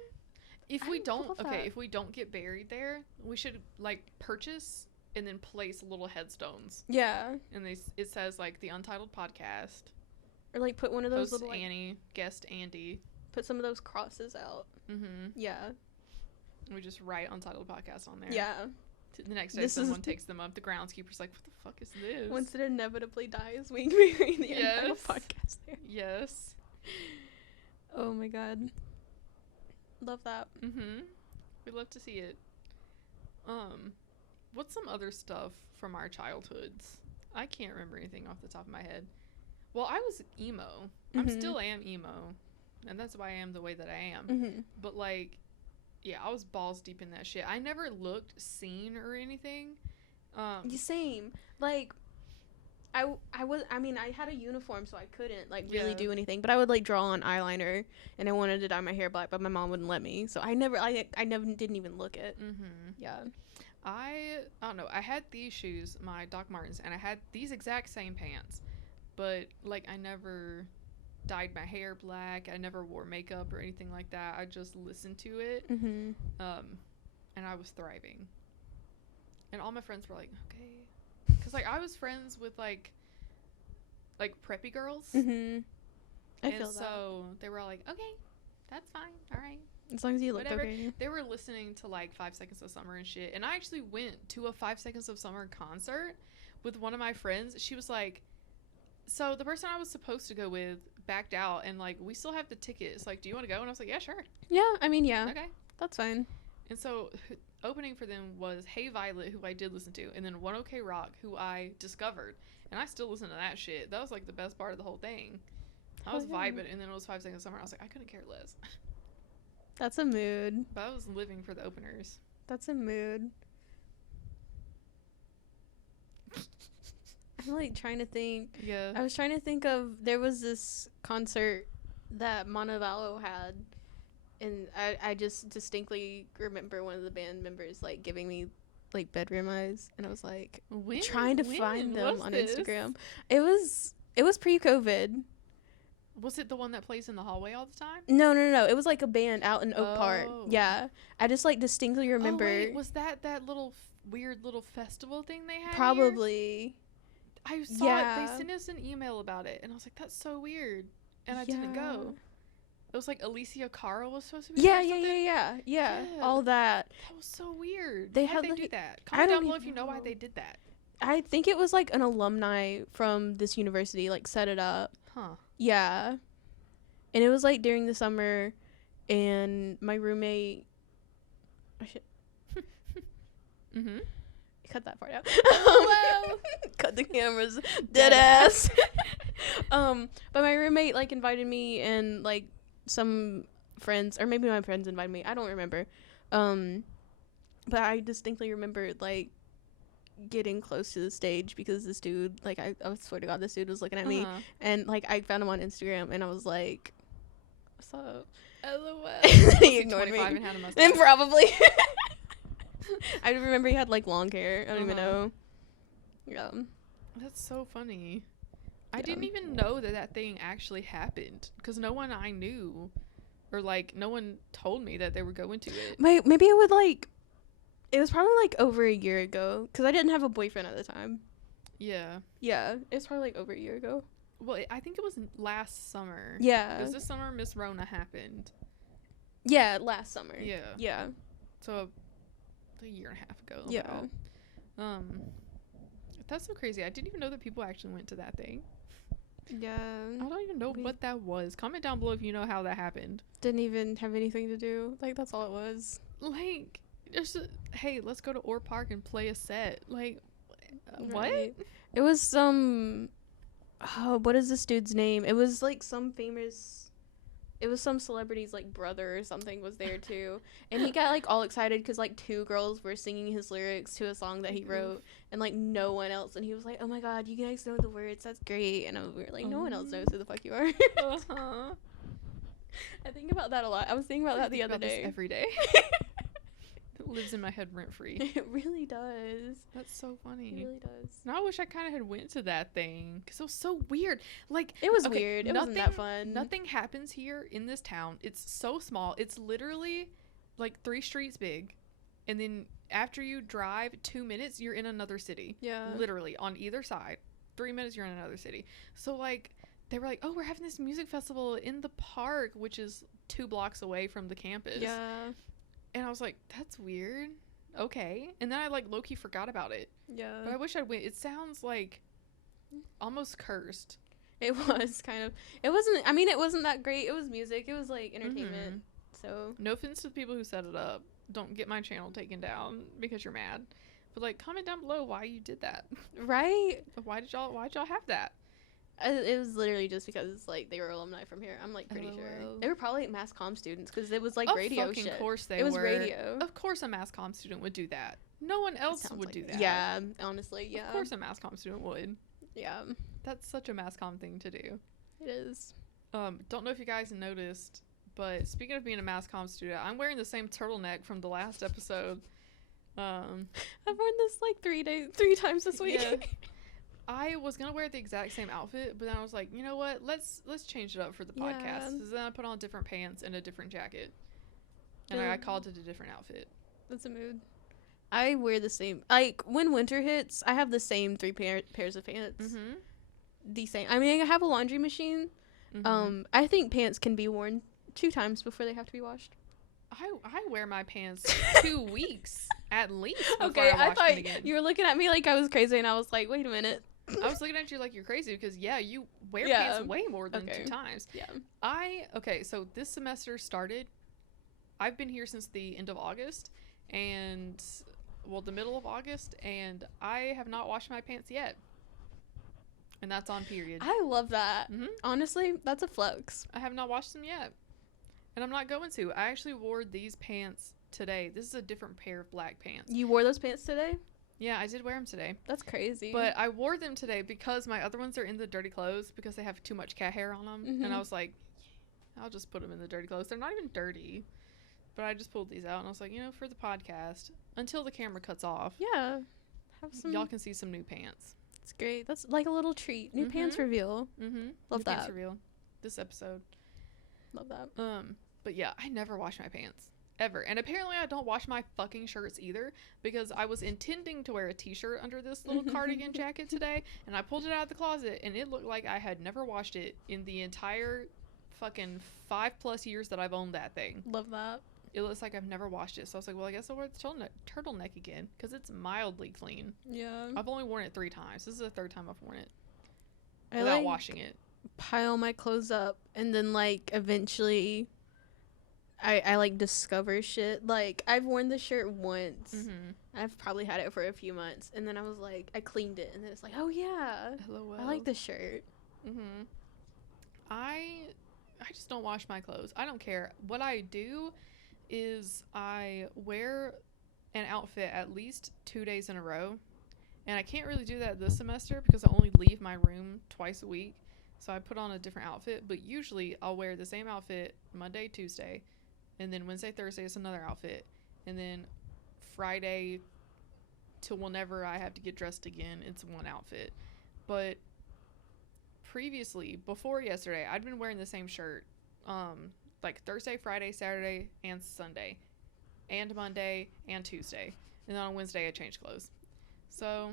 If we don't get buried there, we should like purchase and then place little headstones. Yeah. And it says like the Untitled Podcast. Or like put one of those Host little Annie, guest Andie. Put some of those crosses out. Mm-hmm. Yeah. We just write Untitled Podcast on there. Yeah. The next day someone takes them up. The groundskeeper's like, what the fuck is this? Once it inevitably dies, we can bury the Untitled Podcast there. Yes. Oh my god. Love that. Mm-hmm. We'd love to see it. What's some other stuff from our childhoods? I can't remember anything off the top of my head. Well, I was emo. Mm-hmm. I still am emo. And that's why I am the way that I am. Mm-hmm. But, like, yeah, I was balls deep in that shit. I never looked seen or anything. Same. Like, I had a uniform, so I couldn't, like, really do anything. But I would, like, draw on eyeliner, and I wanted to dye my hair black, but my mom wouldn't let me. So I never didn't even look it. Mm-hmm. Yeah. I don't know. I had these shoes, my Doc Martens, and I had these exact same pants. But, like, I never dyed my hair black. I never wore makeup or anything like that. I just listened to it. Mm-hmm. And I was thriving. And all my friends were like, okay. Because, like, I was friends with, like, like preppy girls. Mm-hmm. I And feel that. so they were all like, okay, that's fine. All right. As long as you look Whatever. okay. They were listening to like 5 Seconds of Summer and shit. And I actually went to a 5 Seconds of Summer concert with one of my friends. She was like, so the person I was supposed to go with backed out, and like, we still have the tickets. Like, do you want to go? And I was like, yeah, sure. Yeah, I mean, yeah. Okay. That's fine. And so opening for them was Hey Violet, who I did listen to, and then 1OK Rock, who I discovered. And I still listen to that shit. That was like the best part of the whole thing. I was vibing, and then it was 5 Seconds of Summer. I was like, I couldn't care less. That's a mood. But I was living for the openers. That's a mood. I'm like trying to think. Yeah. I was trying to think of, there was this concert that Montevallo had, and I just distinctly remember one of the band members like giving me like bedroom eyes, and I was like trying to find them on Instagram. It was pre-COVID. Was it the one that plays in the hallway all the time? No. It was like a band out in Oak Park. Yeah. I just like distinctly remember. Oh, wait, was that little weird little festival thing they had? Probably. Here? I saw it. They sent us an email about it, and I was like, that's so weird. And I didn't go. It was like Alicia Cara was supposed to be there or something? Yeah. All that. That was so weird. They Why'd had they like, do that? Comment down below if you know why they did that. I think it was like an alumni from this university like set it up. Huh. Yeah. And it was like during the summer, and my roommate. Oh shit. Mm-hmm. Cut that part out. Well. Cut the cameras. Dead ass. But my roommate like invited me, and like some friends, or maybe my friends invited me. I don't remember. But I distinctly remember like getting close to the stage because this dude, like I swear to God, this dude was looking at me, and like I found him on Instagram, and I was like, "What's up?" LOL. He ignored me. And had a mustache. And probably. I remember he had like long hair. I don't even know. Yeah. That's so funny. I Yeah. didn't even know that thing actually happened, because no one I knew, or like no one told me that they were going to it. Maybe it would like. It was probably like over a year ago, because I didn't have a boyfriend at the time. Yeah. Yeah, it was probably like over a year ago. Well, I think it was last summer. Yeah. Because this summer Miss Rona happened. Yeah, last summer. Yeah. Yeah. So a year and a half ago. Yeah. About. That's so crazy. I didn't even know that people actually went to that thing. Yeah. I don't even know what that was. Comment down below if you know how that happened. Didn't even have anything to do. Like, that's all it was. Like, just hey, let's go to Orr Park and play a set. Like, what? Right. It was some. Oh, what is this dude's name? It was like some famous. It was some celebrity's like brother or something was there too, and he got like all excited because like 2 girls were singing his lyrics to a song that he wrote, and like no one else, and he was like, "Oh my God, you guys know the words? That's great!" And we were like, "No one else knows who the fuck you are." Uh-huh. I think about that a lot. I was thinking about that the other day. Every day. It lives in my head rent free. It really does. That's so funny. It really does. Now I wish I kind of had went to that thing, because it was so weird. Like, It was weird. It wasn't that fun. Nothing happens here in this town. It's so small. It's literally like 3 streets big, and then after you drive 2 minutes, you're in another city. Yeah. Literally on either side. 3 minutes, you're in another city. So like, they were like, "Oh, we're having this music festival in the park," which is 2 blocks away from the campus. Yeah. And I was like, that's weird. Okay. And then I like low-key forgot about it. Yeah. But I wish I'd went. It sounds like almost cursed. It was kind of. It wasn't. I mean, it wasn't that great. It was music. It was like entertainment. So. No offense to the people who set it up. Don't get my channel taken down because you're mad. But like, comment down below why you did that. Right. Why'd y'all have that? It was literally just because like they were alumni from here. I'm like pretty sure they were probably like mass comm students because it was like radio shit. Of course they were. It was were. radio. Of course a mass comm student would do that. No one else would do that. Yeah, honestly, yeah. Of course a mass comm student would. Yeah. That's such a mass comm thing to do. It is. Don't know if you guys noticed, but speaking of being a mass comm student, I'm wearing the same turtleneck from the last episode. I've worn this like 3 times this week. Yeah. I was gonna wear the exact same outfit, but then I was like, you know what? Let's change it up for the podcast. So then I put on different pants and a different jacket, and I called it a different outfit. That's a mood. I wear the same. Like when winter hits, I have the same 3 pairs of pants. the same. I mean, I have a laundry machine. I think pants can be worn 2 times before they have to be washed. I wear my pants 2 weeks at least before Okay, I I wash them thought again. you were looking at me like I was crazy, and I was like, wait a minute. I was looking at you like you're crazy because you wear pants way more than 2 times. Yeah. So this semester started. I've been here since the end of August, and the middle of August, and I have not washed my pants yet. And that's on period. I love that. Honestly, that's a flex. I have not washed them yet. And I'm not going to. I actually wore these pants today. This is a different pair of black pants. You wore those pants today? Yeah, I did wear them today. That's crazy. But I wore them today because my other ones are in the dirty clothes because they have too much cat hair on them. And I was like, I'll just put them in the dirty clothes. They're not even dirty. But I just pulled these out and I was like, for the podcast, until the camera cuts off. Yeah. Have some. Y'all can see some new pants. It's great. That's like a little treat. New pants reveal. Love that. Pants reveal. This episode. Love that. But yeah, I never wash my pants. Ever. And apparently I don't wash my fucking shirts either because I was intending to wear a t-shirt under this little cardigan jacket today and I pulled it out of the closet and it looked like I had never washed it in the entire fucking 5+ years that I've owned that thing. Love that. It looks like I've never washed it. So I was like, well, I guess I'll wear the turtleneck again because it's mildly clean. Yeah. I've only worn it 3 times. This is the 3rd time I've worn it without washing it. Pile my clothes up and then like eventually I like discover shit. Like I've worn the shirt once. I've probably had it for a few months and then I was like, I cleaned it and then it's like, oh yeah, LOL. I like this shirt. I just don't wash my clothes. I don't care. What I do is I wear an outfit at least 2 days in a row. And I can't really do that this semester because I only leave my room twice a week. So I put on a different outfit. But usually I'll wear the same outfit Monday, Tuesday. And then Wednesday, Thursday is another outfit. And then Friday till whenever I have to get dressed again, it's one outfit. But previously, before yesterday, I'd been wearing the same shirt. Like Thursday, Friday, Saturday, and Sunday. And Monday, and Tuesday. And then on Wednesday, I changed clothes. So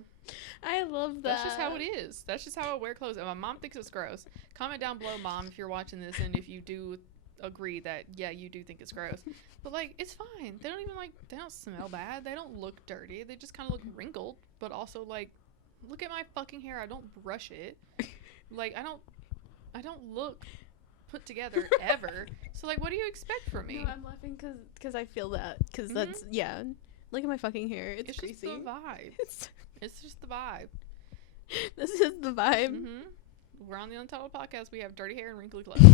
I love that. That's just how it is. That's just how I wear clothes. And my mom thinks it's gross. Comment down below, Mom, if you're watching this and if you do agree that, yeah, you do think it's gross. But, like, it's fine. They don't even, like, they don't smell bad. They don't look dirty. They just kind of look wrinkled. But also, like, look at my fucking hair. I don't brush it. Like, I don't look put together ever. So, like, what do you expect from me? No, I'm laughing because I feel that. Because that's, yeah. Look at my fucking hair. It's crazy. Just the vibe. It's just the vibe. This is the vibe. We're on the Untitled podcast. We have dirty hair and wrinkly clothes.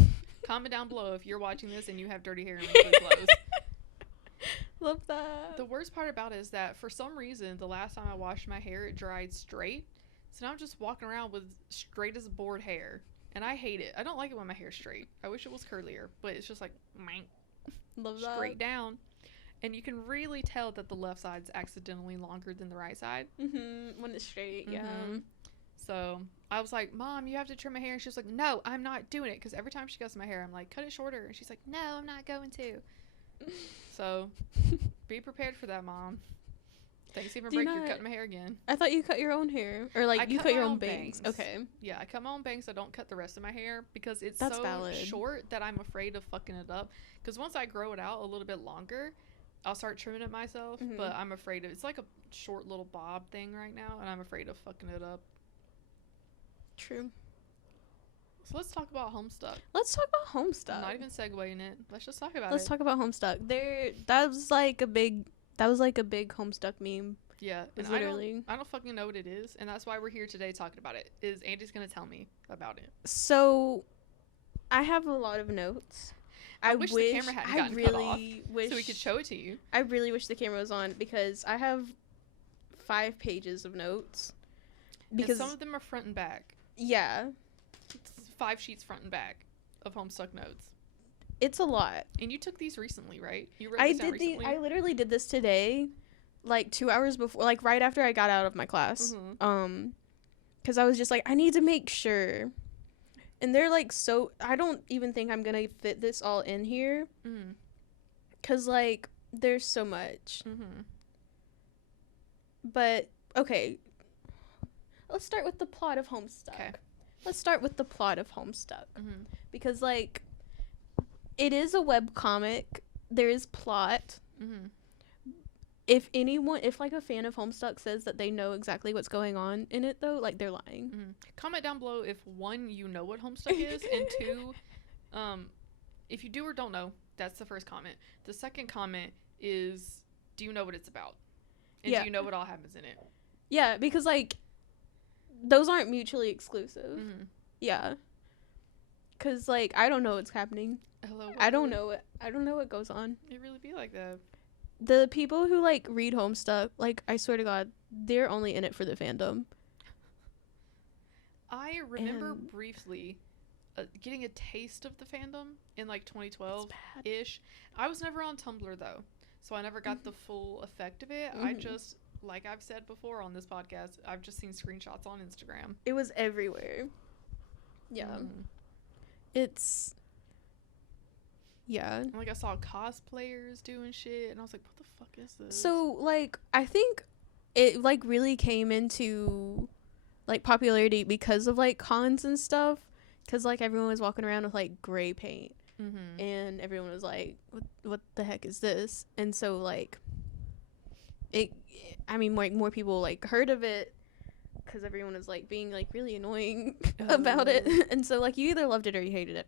Comment down below if you're watching this and you have dirty hair and wrinkly clothes. Love that. The worst part about it is that for some reason, the last time I washed my hair, it dried straight. So now I'm just walking around with straight as a board hair. And I hate it. I don't like it when my hair's straight. I wish it was curlier. But it's just like, love that. Straight down. And you can really tell that the left side's accidentally longer than the right side. When it's straight, yeah. So I was like, Mom, you have to trim my hair. And she was like, no, I'm not doing it. Because every time she cuts my hair, I'm like, cut it shorter. And she's like, no, I'm not going to. So be prepared for that, Mom. Thanksgiving break, you're cutting my hair again. I thought you cut your own hair. Or like you cut your own bangs. Okay. Yeah, I cut my own bangs. I don't cut the rest of my hair because it's That's so valid. short that I'm afraid of fucking it up. Because once I grow it out a little bit longer, I'll start trimming it myself. But I'm afraid of it's like a short little bob thing right now. And I'm afraid of fucking it up. True. So let's talk about Homestuck. Let's talk about Homestuck. I'm not even segueing it. Let's just talk about Let's talk about Homestuck. That was like a big Homestuck meme. Yeah, and literally. I don't fucking know what it is, and that's why we're here today talking about it. Is Andie's gonna tell me about it? So, I have a lot of notes. I wish the camera hadn't gotten cut off, so we could show it to you. I really wish the camera was on because I have 5 pages of notes. Because some of them are front and back. Yeah. It's 5 sheets front and back of Homestuck notes. It's a lot. And you took these recently, right? You wrote these down recently? I literally did this today, like 2 hours before, like right after I got out of my class. Because I was just like, I need to make sure. And they're like, so I don't even think I'm gonna fit this all in here. Because like there's so much. But okay, let's start with the plot of Homestuck. Okay. let's start with the plot of Homestuck. Mm-hmm. Because, like, it is a webcomic. There is plot. Mm-hmm. If like a fan of Homestuck says that they know exactly what's going on in it, though, like, they're lying. Mm-hmm. Comment down below if, one, you know what Homestuck is, and two, if you do or don't know, that's the first comment. The second comment is, do you know what it's about? And do you know what all happens in it? Yeah, because, like, those aren't mutually exclusive. Mm-hmm. Yeah. Because, like, I don't know what's happening. Hello. I don't know what goes on. It really be like that. The people who, like, read Homestuck, like, I swear to God, they're only in it for the fandom. I remember briefly getting a taste of the fandom in, like, 2012-ish. I was never on Tumblr, though, so I never got the full effect of it. I just, like I've said before on this podcast, I've just seen screenshots on Instagram. It was everywhere. Yeah. It's... Yeah. Like, I saw cosplayers doing shit, and I was like, what the fuck is this? So, like, I think it, like, really came into, like, popularity because of, like, cons and stuff. Because, like, everyone was walking around with, like, gray paint. Mm-hmm. And everyone was like, what the heck is this? And so, like, more people, like, heard of it. Because everyone was, like, being, like, really annoying about it. And so, like, you either loved it or you hated it.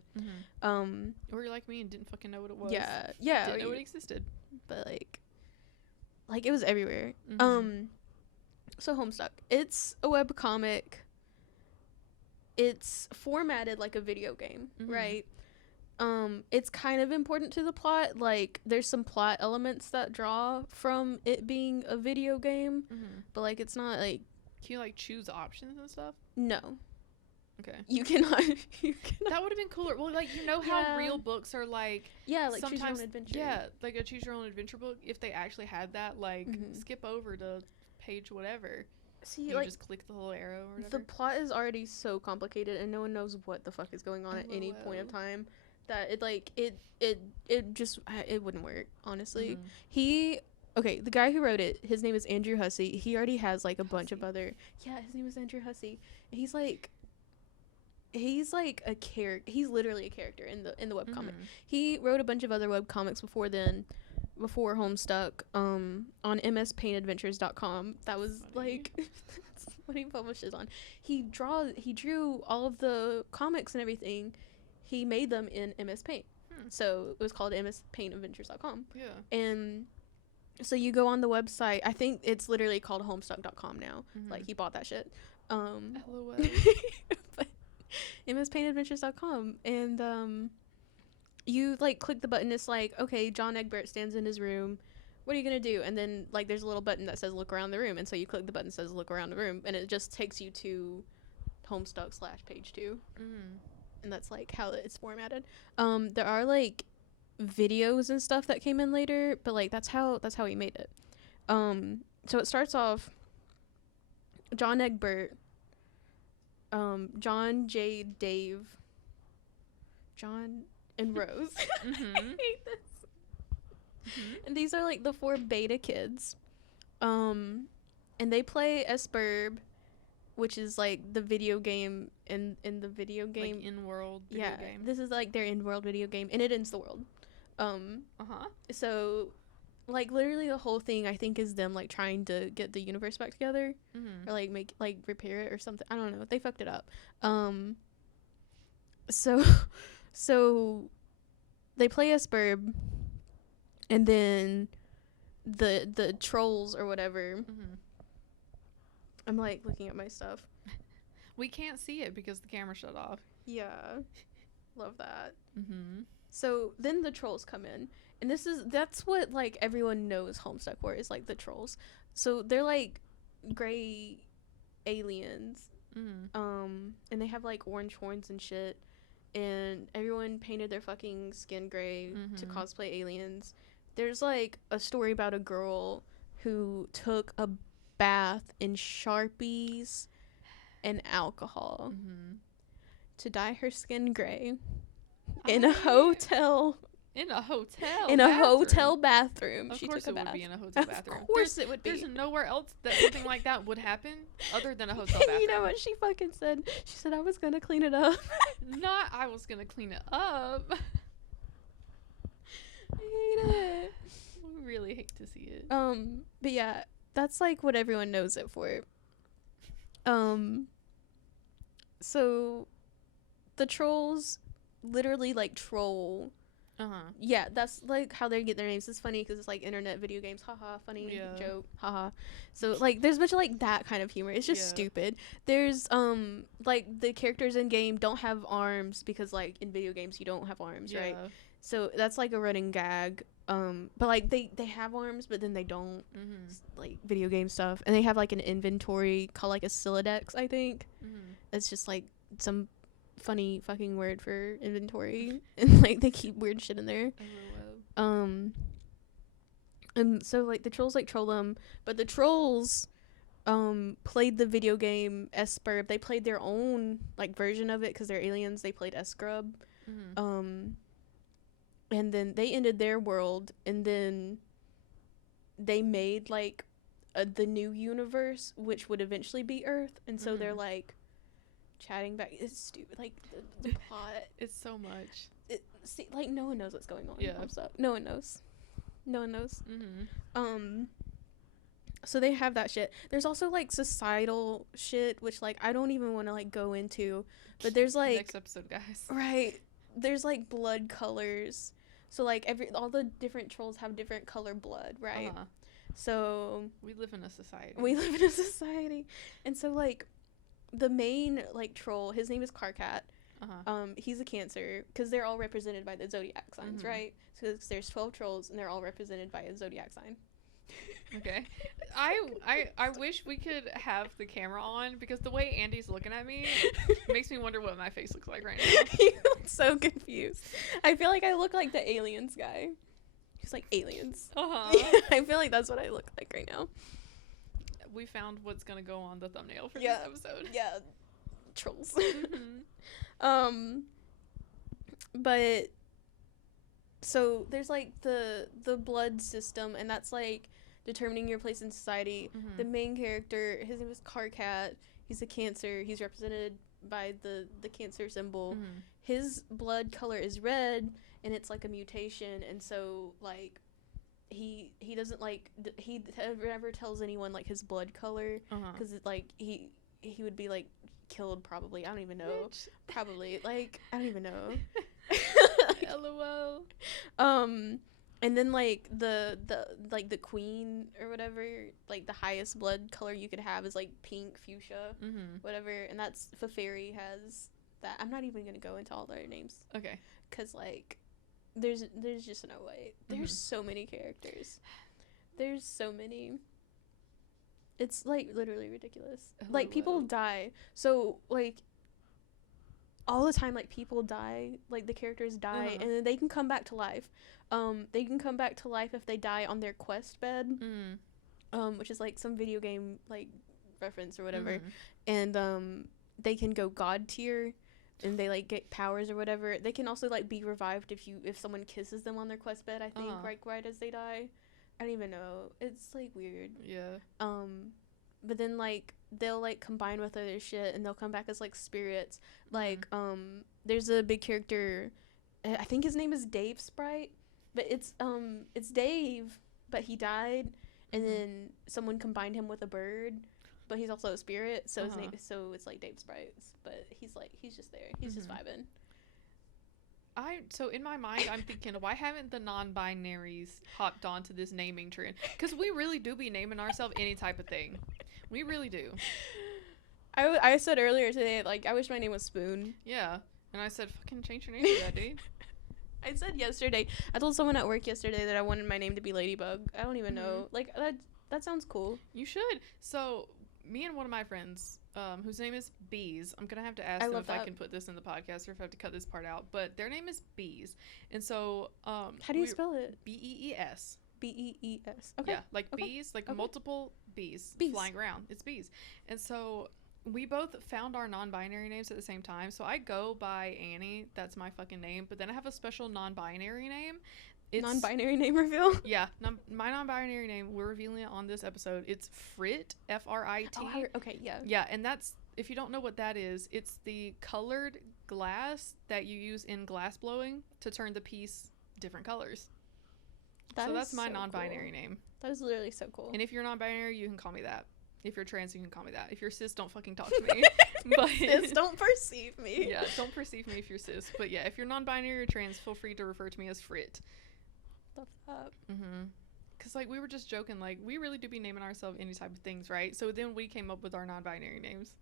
Mm-hmm. Or you're like me and didn't fucking know what it was. Yeah. Didn't know it existed. But, like, it was everywhere. Mm-hmm. So Homestuck. It's a webcomic. It's formatted like a video game, right? It's kind of important to the plot. Like, there's some plot elements that draw from it being a video game. But, like, it's not, like... Can you, like, choose options and stuff? No. Okay. You cannot. That would have been cooler. Well, like, you know how real books are, like... Yeah, like, sometimes, choose your own adventure. Yeah, like a choose your own adventure book. If they actually had that, like, skip over to page whatever. See, you like... just click the little arrow or whatever. The plot is already so complicated, and no one knows what the fuck is going on at any point of time. That it, like, it just... It wouldn't work, honestly. Okay, the guy who wrote it, his name is Andrew Hussey. He already has, like, a bunch of other... Yeah, his name is Andrew Hussey. He's like a character. He's literally a character in the webcomic. He wrote a bunch of other webcomics before before Homestuck, on mspaintadventures.com. That was, like... that's what he publishes on. He drew all of the comics and everything. He made them in MS Paint. So it was called mspaintadventures.com. Yeah. And... So you go on the website. I think it's literally called homestuck.com now. Like, he bought that shit. LOL. But mspaintadventures.com. And you, like, click the button. It's like, okay, John Egbert stands in his room. What are you going to do? And then, like, there's a little button that says look around the room. And so you click the button that says look around the room. And it just takes you to Homestuck/page 2. And that's, like, how it's formatted. There are, like... videos and stuff that came in later, but, like, that's how he made it. So it starts off John Egbert, John J. Dave, John and Rose. I hate this. And these are, like, the 4 beta kids, and they play Esperb, which is, like, the video game in the video game, like, in-world video game. This is, like, their in-world video game, and it ends the world. So, like, literally the whole thing, I think, is them, like, trying to get the universe back together, or, like, repair it or something. I don't know. They fucked it up. So they play Esperb, and then the trolls or whatever. I'm, like, looking at my stuff. We can't see it because the camera shut off. Yeah. Love that. So then the trolls come in, and that's what, like, everyone knows Homestuck for, is, like, the trolls. So they're, like, gray aliens, and they have, like, orange horns and shit, and everyone painted their fucking skin gray to cosplay aliens. There's, like, a story about a girl who took a bath in Sharpies and alcohol to dye her skin gray. In a hotel. In a hotel In a bathroom. hotel bathroom. Of She course took a it would bath. be in a hotel bathroom. Of course it would be. There's nowhere else that something like that would happen other than a hotel bathroom. You know what she fucking said? She said, I was gonna clean it up. Not I was gonna clean it up. I hate it. I really hate to see it. But yeah, that's like what everyone knows it for. So the trolls literally like troll. Yeah, that's like how they get their names. It's funny because it's like internet video games. Haha, funny joke. Haha. So like there's a bunch of like that kind of humor. It's just stupid. There's like the characters in game don't have arms because like in video games you don't have arms, right? So that's like a running gag. But like they have arms, but then they don't. Like video game stuff, and they have like an inventory called like a Silodex, I think. It's just like some funny fucking word for inventory, and like they keep weird shit in there. And so like the trolls like troll them, but the trolls played the video game S-Burb. They played their own like version of it because they're aliens. They played S-Grub. And then they ended their world, and then they made like the new universe, which would eventually be Earth. And so they're like chatting back. It's stupid. Like the plot. It's so much. See, like no one knows what's going on. Yeah. No one knows. So they have that shit. There's also like societal shit, which like I don't even want to like go into. But there's like next episode, guys. Right. There's like blood colors. So like all the different trolls have different color blood, right? So we live in a society. And so like the main like troll, his name is Carcat. He's a Cancer because they're all represented by the zodiac signs, right? So there's 12 trolls and they're all represented by a zodiac sign. Okay. I wish we could have the camera on because the way Andie's looking at me makes me wonder what my face looks like right now. You look so confused. I feel like I look like the aliens guy. He's like aliens. I feel like that's what I look like right now. We found what's gonna go on the thumbnail for this episode. Yeah. Trolls. But so there's like the blood system, and that's like determining your place in society. The main character, his name is Carcat. He's a Cancer. He's represented by the Cancer symbol. His blood color is red, and it's like a mutation, and so like he doesn't like he never tells anyone like his blood color because like he would be like killed probably. I don't even know. Probably like I don't even know. LOL. And then like the queen or whatever, like the highest blood color you could have is like pink fuchsia, whatever, and that's Fairy has that. I'm not even gonna go into all their names. Okay. Cause like there's just no way. There's so many characters. There's so many. It's like literally ridiculous. Like people die. So like all the time, like people die, like the characters die, and then they can come back to life. They can come back to life if they die on their quest bed, which is like some video game like reference or whatever, and they can go god tier, and they like get powers or whatever. They can also like be revived if someone kisses them on their quest bed. I think right as they die. I don't even know. It's like weird. Yeah. But then like they'll like combine with other shit and they'll come back as like spirits. Like there's a big character, I think his name is Dave Sprite, but it's Dave, but he died, and then someone combined him with a bird, but he's also a spirit, so his name, so it's like Dave Sprite, but he's just there, he's just vibing. So in my mind, I'm thinking, why haven't the non-binaries hopped onto this naming trend? Because we really do be naming ourselves any type of thing. We really do. I said earlier today, like, I wish my name was Spoon. Yeah. And I said, fucking change your name to that, dude. I said yesterday, I told someone at work yesterday that I wanted my name to be Ladybug. I don't even know. Like, that sounds cool. You should. So, me and one of my friends, whose name is Bees. I'm gonna have to ask them if I can put this in the podcast or if I have to cut this part out. But their name is Bees, and so how do you spell it? Bees. Bees. Okay. Yeah, like bees, like multiple bees flying around. It's bees, and so we both found our non-binary names at the same time. So I go by Annie. That's my fucking name. But then I have a special non-binary name. It's Non-binary name reveal. yeah. My non-binary name. We're revealing it on this episode. It's Frit. Frit. Oh, okay, yeah. Yeah, and that's, if you don't know what that is, it's the colored glass that you use in glass blowing to turn the piece different colors. So that's my non-binary name. That is literally so cool. And if you're non-binary, you can call me that. If you're trans, you can call me that. If you're cis, don't fucking talk to me. But cis, don't perceive me. Yeah, don't perceive me if you're cis. But yeah, if you're non-binary or trans, feel free to refer to me as Frit. Love that. Mm-hmm. Because, like, we were just joking, like, we really do be naming ourselves any type of things, right? So then we came up with our non-binary names.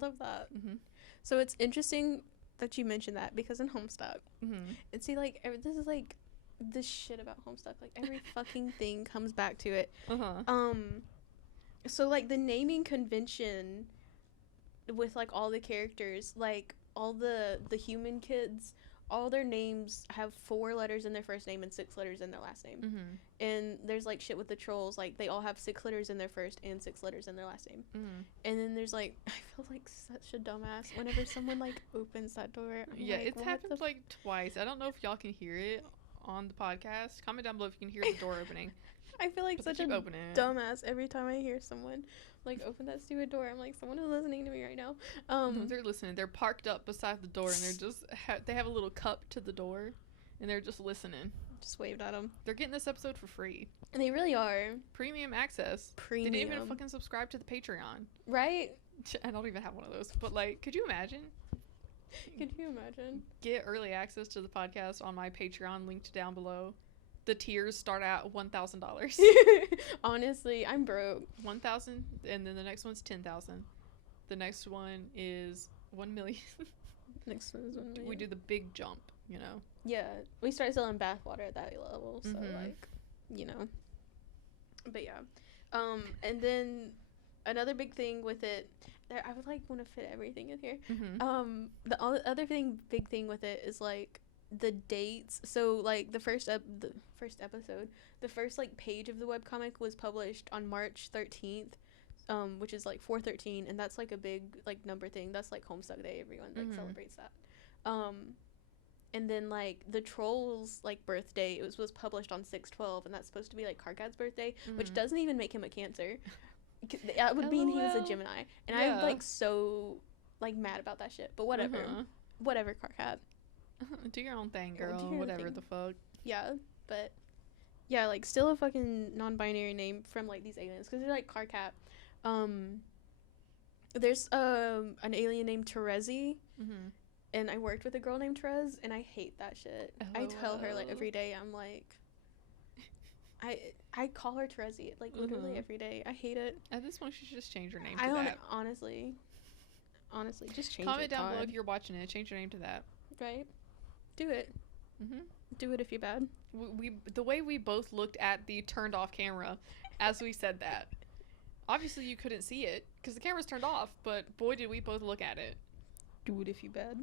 Love that. Mm-hmm. So it's interesting that you mentioned that, because in Homestuck, and see, like, this is, like, the shit about Homestuck. Like, every fucking thing comes back to it. So, like, the naming convention with, like, all the characters, like, all the human kids, all their names have 4 letters in their first name and 6 letters in their last name. And there's, like, shit with the trolls. Like, they all have 6 letters in their first and 6 letters in their last name. And then there's, like, I feel like such a dumbass whenever someone, like, opens that door. Yeah, like, it's happened, like, twice. I don't know if y'all can hear it on the podcast. Comment down below if you can hear the door opening. I feel like such a dumbass every time I hear someone, like, open that stupid door. I'm like, someone is listening to me right now. They're listening. They're parked up beside the door, and they're just they have a little cup to the door, and they're just listening. Just waved at them. They're getting this episode for free. And they really are. Premium access. Premium. They didn't even fucking subscribe to the Patreon. Right? I don't even have one of those. But, like, could you imagine? Could you imagine? Get early access to the podcast on my Patreon, linked down below. The tiers start at $1,000. Honestly, I'm broke. 1,000, and then the next one's 10,000. The next one is 1 million. Next one is 1 million. We do the big jump, you know. Yeah, we started selling bathwater at that level, so like, you know. But yeah, and then another big thing with it. I would like want to fit everything in here. The other big thing with it is like the dates. So like the first episode, the first like page of the webcomic was published on March 13th, which is like 413, and that's like a big like number thing. That's like Homestuck Day. Everyone like celebrates that. And then like the Trolls like birthday, it was published on 6/12, and that's supposed to be like Karkad's birthday, which doesn't even make him a Cancer. That would mean he was a Gemini, and I'm like so like mad about that shit. But whatever, whatever, Karkat. Do your own thing, girl. Whatever the fuck. Yeah, but yeah, like still a fucking non-binary name from like these aliens, because they're like Karkat. There's an alien named Terezi, and I worked with a girl named Terez, and I hate that shit. I tell her like every day, I'm like, I call her Terezi like literally every day. I hate it. At this point, she should just change her name to that. Honestly, just change it. Comment down below if you're watching it. Change your name to that. Right? Do it. Do it if you're bad. The way we both looked at the turned off camera as we said that. Obviously, you couldn't see it because the camera's turned off, but boy, did we both look at it. Do it if you bad.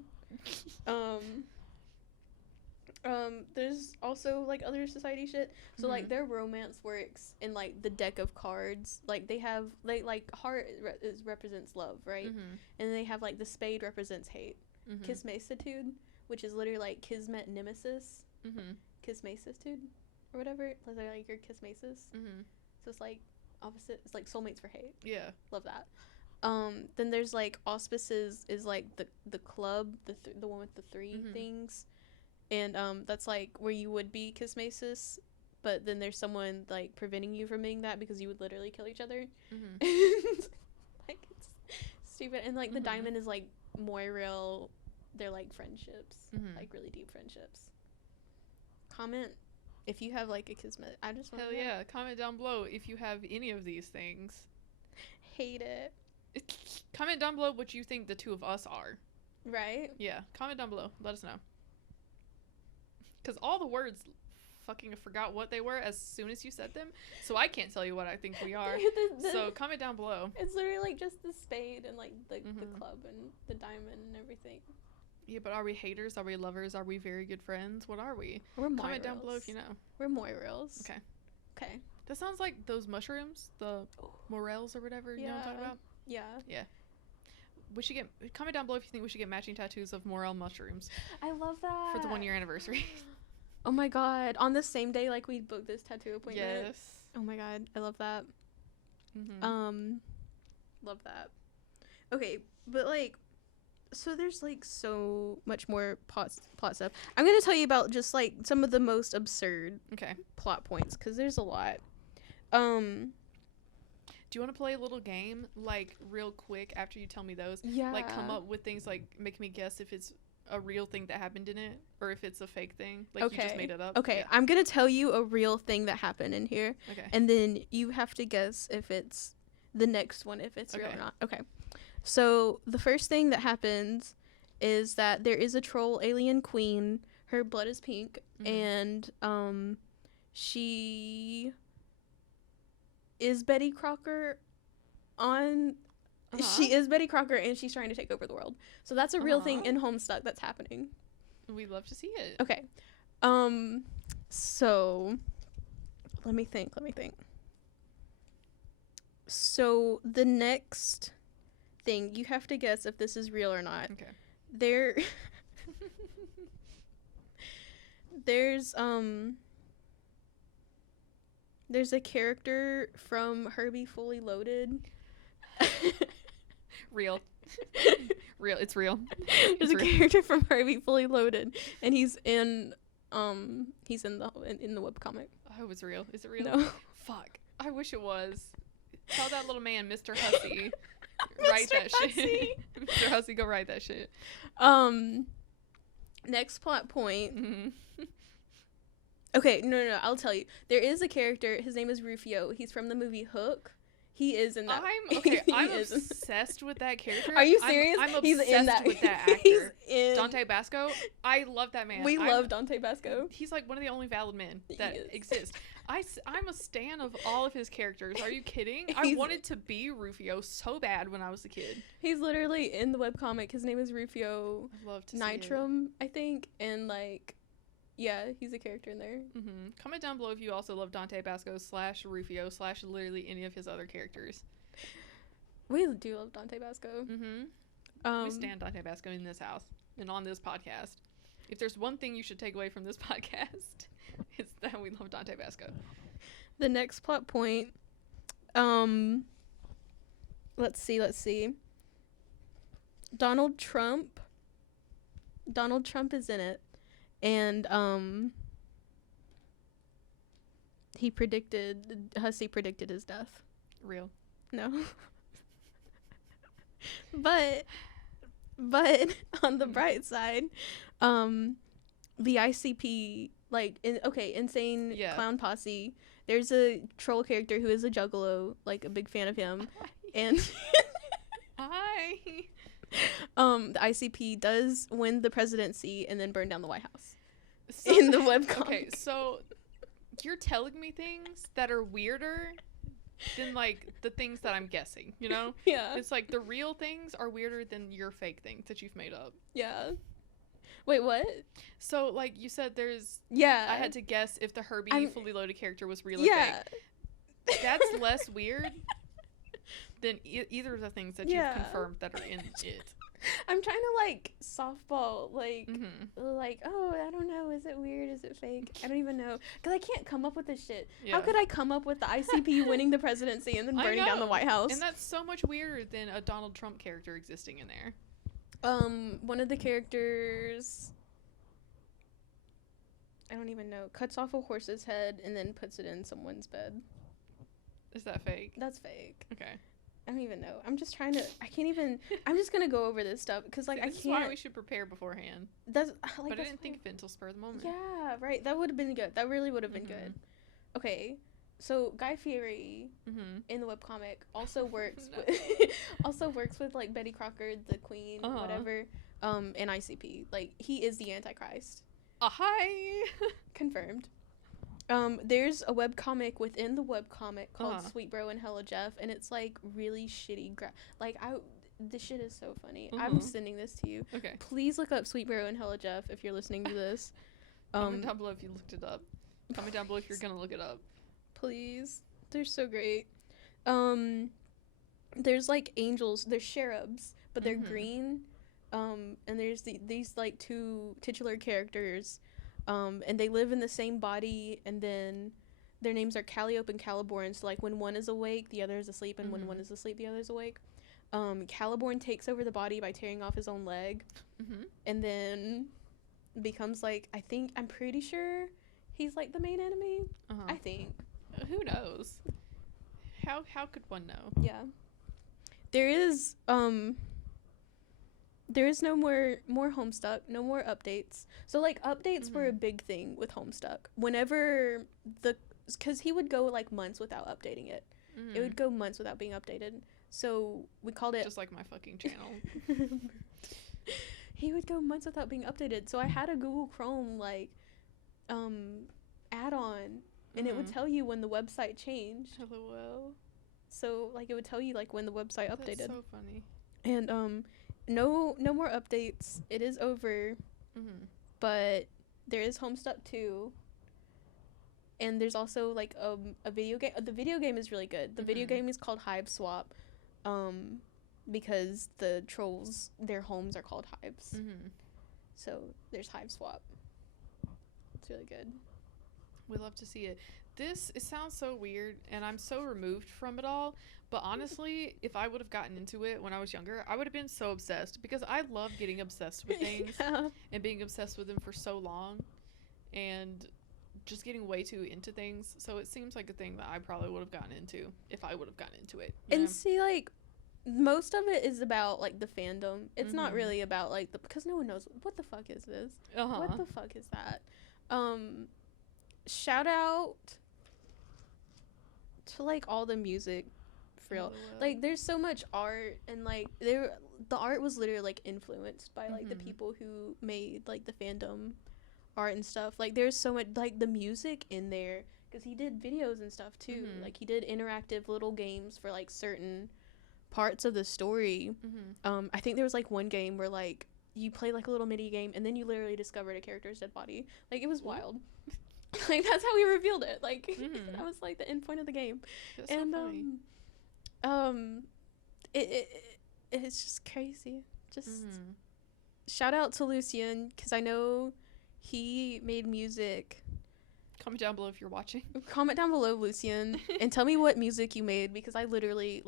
There's also like other society shit. So like their romance works in like the deck of cards. Like they have like heart represents love, right? And they have like the spade represents hate. Kismacitude, which is literally like kismet nemesis. Kismacitude or whatever. Like your kismasis. So it's like opposite. It's like soulmates for hate. Yeah, love that. Then there's like auspices is like the club, the one with the 3 things. And that's like where you would be kismasis, but then there's someone like preventing you from being that because you would literally kill each other. Like it's stupid. And like the diamond is like Moiril. They're like friendships, like really deep friendships. Comment if you have like a kismet. I just want hell yeah. Comment down below if you have any of these things. Hate it. Comment down below what you think the two of us are. Right? Yeah. Comment down below. Let us know. Because all the words fucking forgot what they were as soon as you said them. So I can't tell you what I think we are. So comment down below. It's literally like just the spade and like the club and the diamond and everything. Yeah, but are we haters? Are we lovers? Are we very good friends? What are we? We're Moirils. Comment down below if you know. We're Moirils. Okay. Okay. That sounds like those mushrooms, the morels or whatever. You know what I'm talking about? Yeah. Yeah. We should get comment down below if you think we should get matching tattoos of morel mushrooms I love that. for the 1 year anniversary. Oh my god. On the same day like we booked this tattoo appointment. Yes. Oh my god. I love that. Mm-hmm. Love that. Okay, but like so there's like so much more plot stuff. I'm going to tell you about just like some of the most absurd Okay. plot points cuz there's a lot. Do you want to play a little game, like, real quick after you tell me those? Yeah. Like, come up with things, like, make me guess if it's a real thing that happened in it, or if it's a fake thing. Like, you just made it up. Okay, Yeah. I'm going to tell you a real thing that happened in here. Okay. And then you have to guess if it's the next one, if it's real Okay. or not. Okay. So, the first thing that happens is that there is a troll alien queen. Her blood is pink. Mhm. And, she is Betty Crocker on... She is Betty Crocker, and she's trying to take over the world. So that's a real thing in Homestuck that's happening. We'd love to see it. Okay. So let me think. So the next thing, you have to guess if this is real or not. Okay. There's a character from Herbie Fully Loaded. Real. Real. It's real. There's a character from Herbie Fully Loaded, and he's in the webcomic. I hope it's real. Is it real? No. Fuck. I wish it was. Tell that little man, Mr. Hussey, write that shit. Mr. Hussey, go write that shit. Next plot point. Mm-hmm. Okay, no, I'll tell you. There is a character. His name is Rufio. He's from the movie Hook. He is in that. I'm obsessed with that character. Are you serious? I'm obsessed He's in that. with that actor. He's in Dante Basco. I love that man. We love Dante Basco. He's like one of the only valid men that exist. I'm a stan of all of his characters. Are you kidding? I wanted to be Rufio so bad when I was a kid. He's literally in the webcomic. His name is Rufio I'd love to Nitram, I think. And like, yeah, he's a character in there. Mm-hmm. Comment down below if you also love Dante Basco / Rufio / literally any of his other characters. We do love Dante Basco. Mm-hmm. We stand Dante Basco in this house and on this podcast. If there's one thing you should take away from this podcast, it's that we love Dante Basco. The next plot point, let's see. Donald Trump is in it, and Hussey predicted his death. Real. No. but on the bright side, the ICP, like, Insane Clown Posse, there's a troll character who is a juggalo, like, a big fan of him. And Hi. The ICP does win the presidency and then burn down the White House. In the webcomic. Okay, so you're telling me things that are weirder than, like, the things that I'm guessing, you know? Yeah. It's like the real things are weirder than your fake things that you've made up. Yeah. Wait, what? So, like, you said there's... Yeah. I had to guess if the Herbie Fully Loaded character was real or fake. That's less weird than either of the things that you've confirmed that are in it. I'm trying to, like, softball, like, Mm-hmm. like, oh, I don't know, is it weird, is it fake? I don't even know, because I can't come up with this shit. Yeah. How could I come up with the ICP winning the presidency and then burning down the White House? And that's so much weirder than a Donald Trump character existing in there. One of the characters, I don't even know, cuts off a horse's head and then puts it in someone's bed. Is that fake? That's fake. Okay. I don't even know. I'm just trying to. I can't even. I'm just gonna go over this stuff because, like, this I can't. is why we should prepare beforehand. That's like. But I didn't think of it until spur of the moment. Yeah, right. That would have been good. That really would have been good. Okay, so Guy Fieri in the webcomic also works. With like Betty Crocker, the Queen, whatever. In ICP, like, he is the Antichrist. Hi. Confirmed. There's a webcomic within the webcomic called Sweet Bro and Hella Jeff, and it's like really shitty. This shit is so funny. I'm sending this to you. Okay. Please look up Sweet Bro and Hella Jeff if you're listening to this. Comment down below if you looked it up. Comment down below if you're gonna look it up. Please. They're so great. there's like angels, there's cherubs, but they're Mhm. green. And there's these like two titular characters, and they live in the same body, and then their names are Calliope and Caliborn. So like when one is awake, the other is asleep, and when one is asleep, the other is awake. Caliborn takes over the body by tearing off his own leg, Mhm. and then becomes like, I'm pretty sure he's like the main enemy. I think. Who knows? How could one know? Yeah. There is no more Homestuck, no more updates. So like updates were a big thing with Homestuck. Whenever because he would go like months without updating it. It would go months without being updated. So we called it just like my fucking channel. He would go months without being updated. So I had a Google Chrome like add-on, and it would tell you when the website changed. LOL. So like it would tell you like when the website updated. That's so funny. And no more updates. It is over. But there is Homestuck 2. And there's also like a video game. The video game is really good. The video game is called Hive Swap. Because the trolls, their homes are called hives. So there's Hive Swap. It's really good. We love to see it. It sounds so weird, and I'm so removed from it all. But honestly, if I would have gotten into it when I was younger, I would have been so obsessed, because I love getting obsessed with things and being obsessed with them for so long, and just getting way too into things. So it seems like a thing that I probably would have gotten into if I would have gotten into it. And see, like, most of it is about like the fandom. It's not really about like because no one knows what the fuck is this. What the fuck is that? Shout out to like all the music, for real. Like there's so much art, and like the art was literally like influenced by like the people who made like the fandom art and stuff. Like there's so much like the music in there, because he did videos and stuff too. Like he did interactive little games for like certain parts of the story. I think there was like one game where like you play like a little mini game, and then you literally discovered a character's dead body. Like it was wild. Like that's how we revealed it. Like that was like the end point of the game. That's And so funny. it's just crazy. Just shout out to Lucian, because I know he made music. Comment down below if you're watching. Comment down below, Lucian, and tell me what music you made, because I literally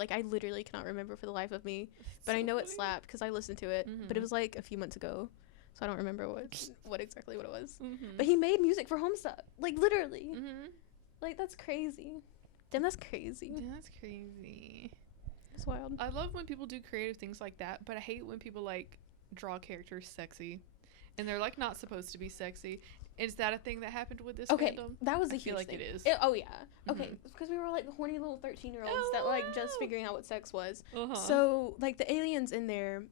cannot remember for the life of me. But So I know it funny. slapped because I listened to it. But it was like a few months ago, so I don't remember what exactly what it was. But he made music for Homestuck, like literally. Like that's crazy. Damn, that's crazy. That's crazy. It's wild. I love when people do creative things like that, but I hate when people like draw characters sexy, and they're like not supposed to be sexy. Is that a thing that happened with this fandom? That was a I huge feel like thing. it is. Oh yeah. Okay, because we were like horny little 13-year-olds that like just figuring out what sex was. So like the aliens in there,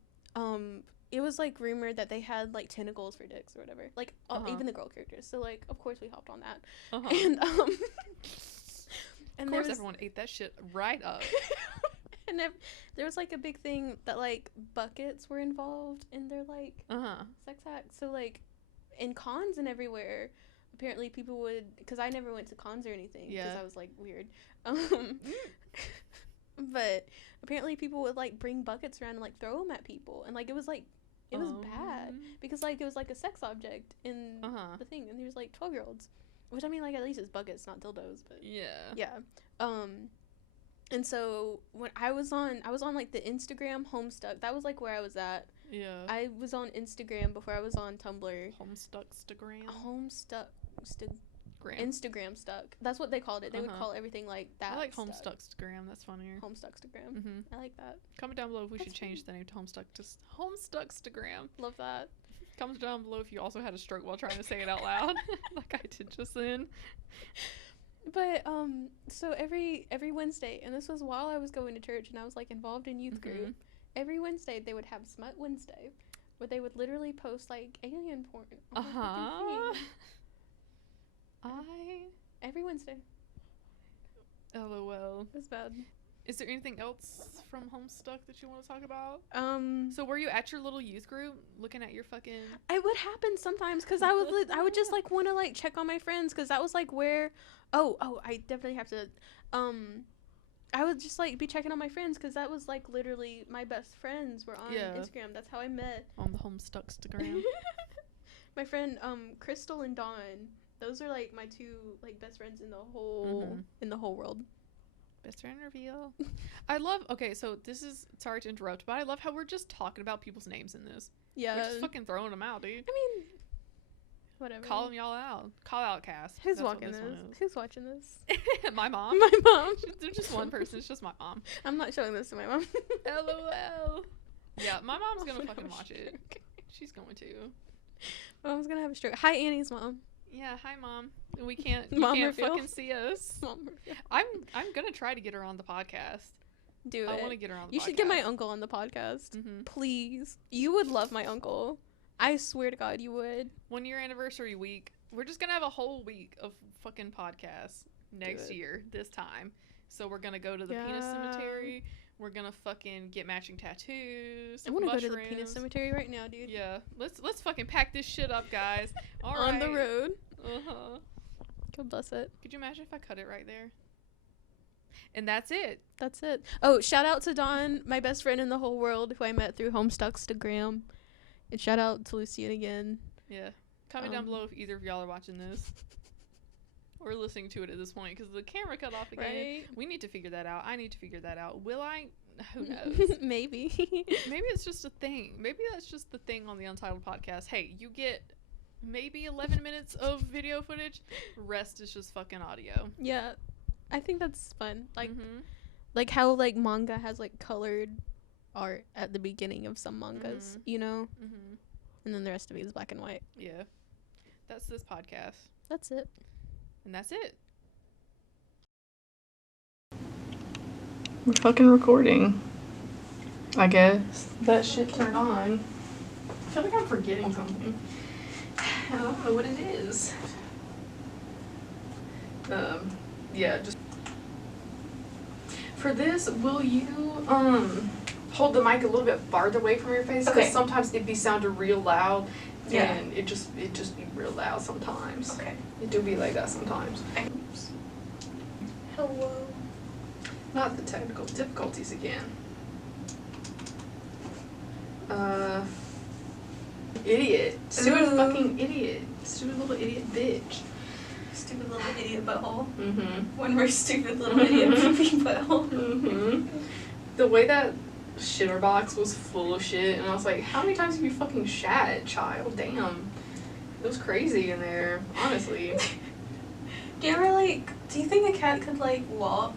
it was like rumored that they had like tentacles for dicks or whatever. Like even the girl characters. So like of course we hopped on that. And of course everyone ate that shit right up. And there was like a big thing that like buckets were involved in their like sex act. So like in cons and everywhere, apparently people would, because I never went to cons or anything because I was like weird, but apparently people would like bring buckets around and like throw them at people, and like it was bad because like it was like a sex object in the thing, and there's like 12-year-olds, which I mean like at least it's buckets, not dildos, but and so when I was on like the Instagram Homestuck, that was like where I was at. I was on Instagram before I was on Tumblr. Instagram stuck. That's what they called it. They would call everything like that. I like Homestuckstagram. That's funnier. Homestuckstagram. I like that. Comment down below if we should change the name to Homestuckstagram. Love that. Comment down below if you also had a stroke while trying to say it out loud, like I did just then. But so every Wednesday, and this was while I was going to church and I was like involved in youth group. Every Wednesday they would have Smut Wednesday, where they would literally post like alien porn. Every Wednesday. LOL. It was bad. Is there anything else from Homestuck that you want to talk about? So were you at your little youth group looking at your fucking... It would happen sometimes because I would just like want to like check on my friends, because that was like where... Oh, I definitely have to... I would just like be checking on my friends because that was like literally my best friends were on Yeah. Instagram. That's how I met On the Homestuckstagram. my friend Crystal and Dawn. Those are like my two like best friends in the whole world. Best friend reveal. I love. Okay, so this is sorry to interrupt, but I love how we're just talking about people's names in this. Yeah, We're just fucking throwing them out, dude. I mean, whatever. Call them y'all out. Call out cast. Who's That's what watching this this? one is. Who's watching this? My mom. My mom. There's just one person. It's just my mom. I'm not showing this to my mom. LOL. Yeah, my mom's gonna fucking watch it. She's going to. My mom's gonna have a stroke. Hi, Annie's mom. Yeah, hi mom. We can't. You Mom can't reveal. fucking see us. Mom reveal. I'm gonna try to get her on the podcast. Do I it. want to get her on the podcast. You should get my uncle on the podcast. Mm-hmm. Please. You would love my uncle. I swear to God, you would. 1 year anniversary week. We're just gonna have a whole week of fucking podcasts next year. This time, so we're gonna go to the penis cemetery. We're gonna fucking get matching tattoos. I want to go to the penis cemetery right now, dude. Yeah, let's fucking pack this shit up, guys. All On right. the road. Uh-huh. God bless it. Could you imagine if I cut it right there? And that's it. That's it. Oh, shout out to Dawn, my best friend in the whole world, who I met through Homestuckstagram. And shout out to Lucian again. Yeah. Comment down below if either of y'all are watching this. Or listening to it at this point, because the camera cut off again. Right? We need to figure that out. I need to figure that out. Will I? Who knows? Maybe. Maybe it's just a thing. Maybe that's just the thing on the Untitled podcast. Hey, you get maybe 11 minutes of video footage. Rest is just fucking audio. Yeah. I think that's fun. Like, mm-hmm. like how like manga has like colored art at the beginning of some mangas, you know? Mm-hmm. And then the rest of it is black and white. Yeah. That's this podcast. That's it. And that's it. We're fucking recording. I guess. That shit turned on. I feel like I'm forgetting something. I don't know what it is. Yeah, just for this, will you hold the mic a little bit farther away from your face? Because sometimes it be sounded real loud. Yeah. And it just be real loud sometimes. Okay. It do be like that sometimes. Oops. Hello. Not the technical difficulties again. Idiot. Stupid fucking idiot. Stupid little idiot bitch. Stupid little idiot butthole. Mm-hmm. When we're stupid little idiot poopy butthole. Mm-hmm. The way that shitter box was full of shit, and I was like, how many times have you fucking shat, child? Damn. It was crazy in there, honestly. Do you ever do you think a cat could walk,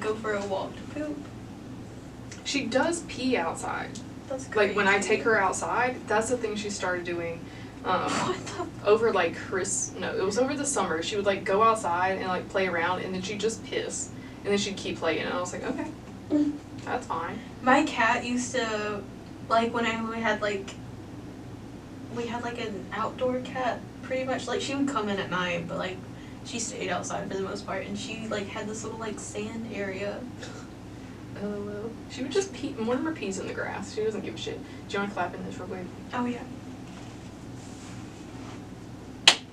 go for a walk to poop? She does pee outside. That's crazy. Like when I take her outside, that's the thing she started doing. What the Over it was over the summer. She would go outside and play around, and then she'd just piss, and then she'd keep playing. And I was like, okay, that's fine. My cat used to, when we had an outdoor cat, pretty much. She would come in at night, but she stayed outside for the most part, and she had this little sand area. LOL. She would just pee. Mortimer pees in the grass. She doesn't give a shit. Do you want to clap in this real quick? Oh yeah.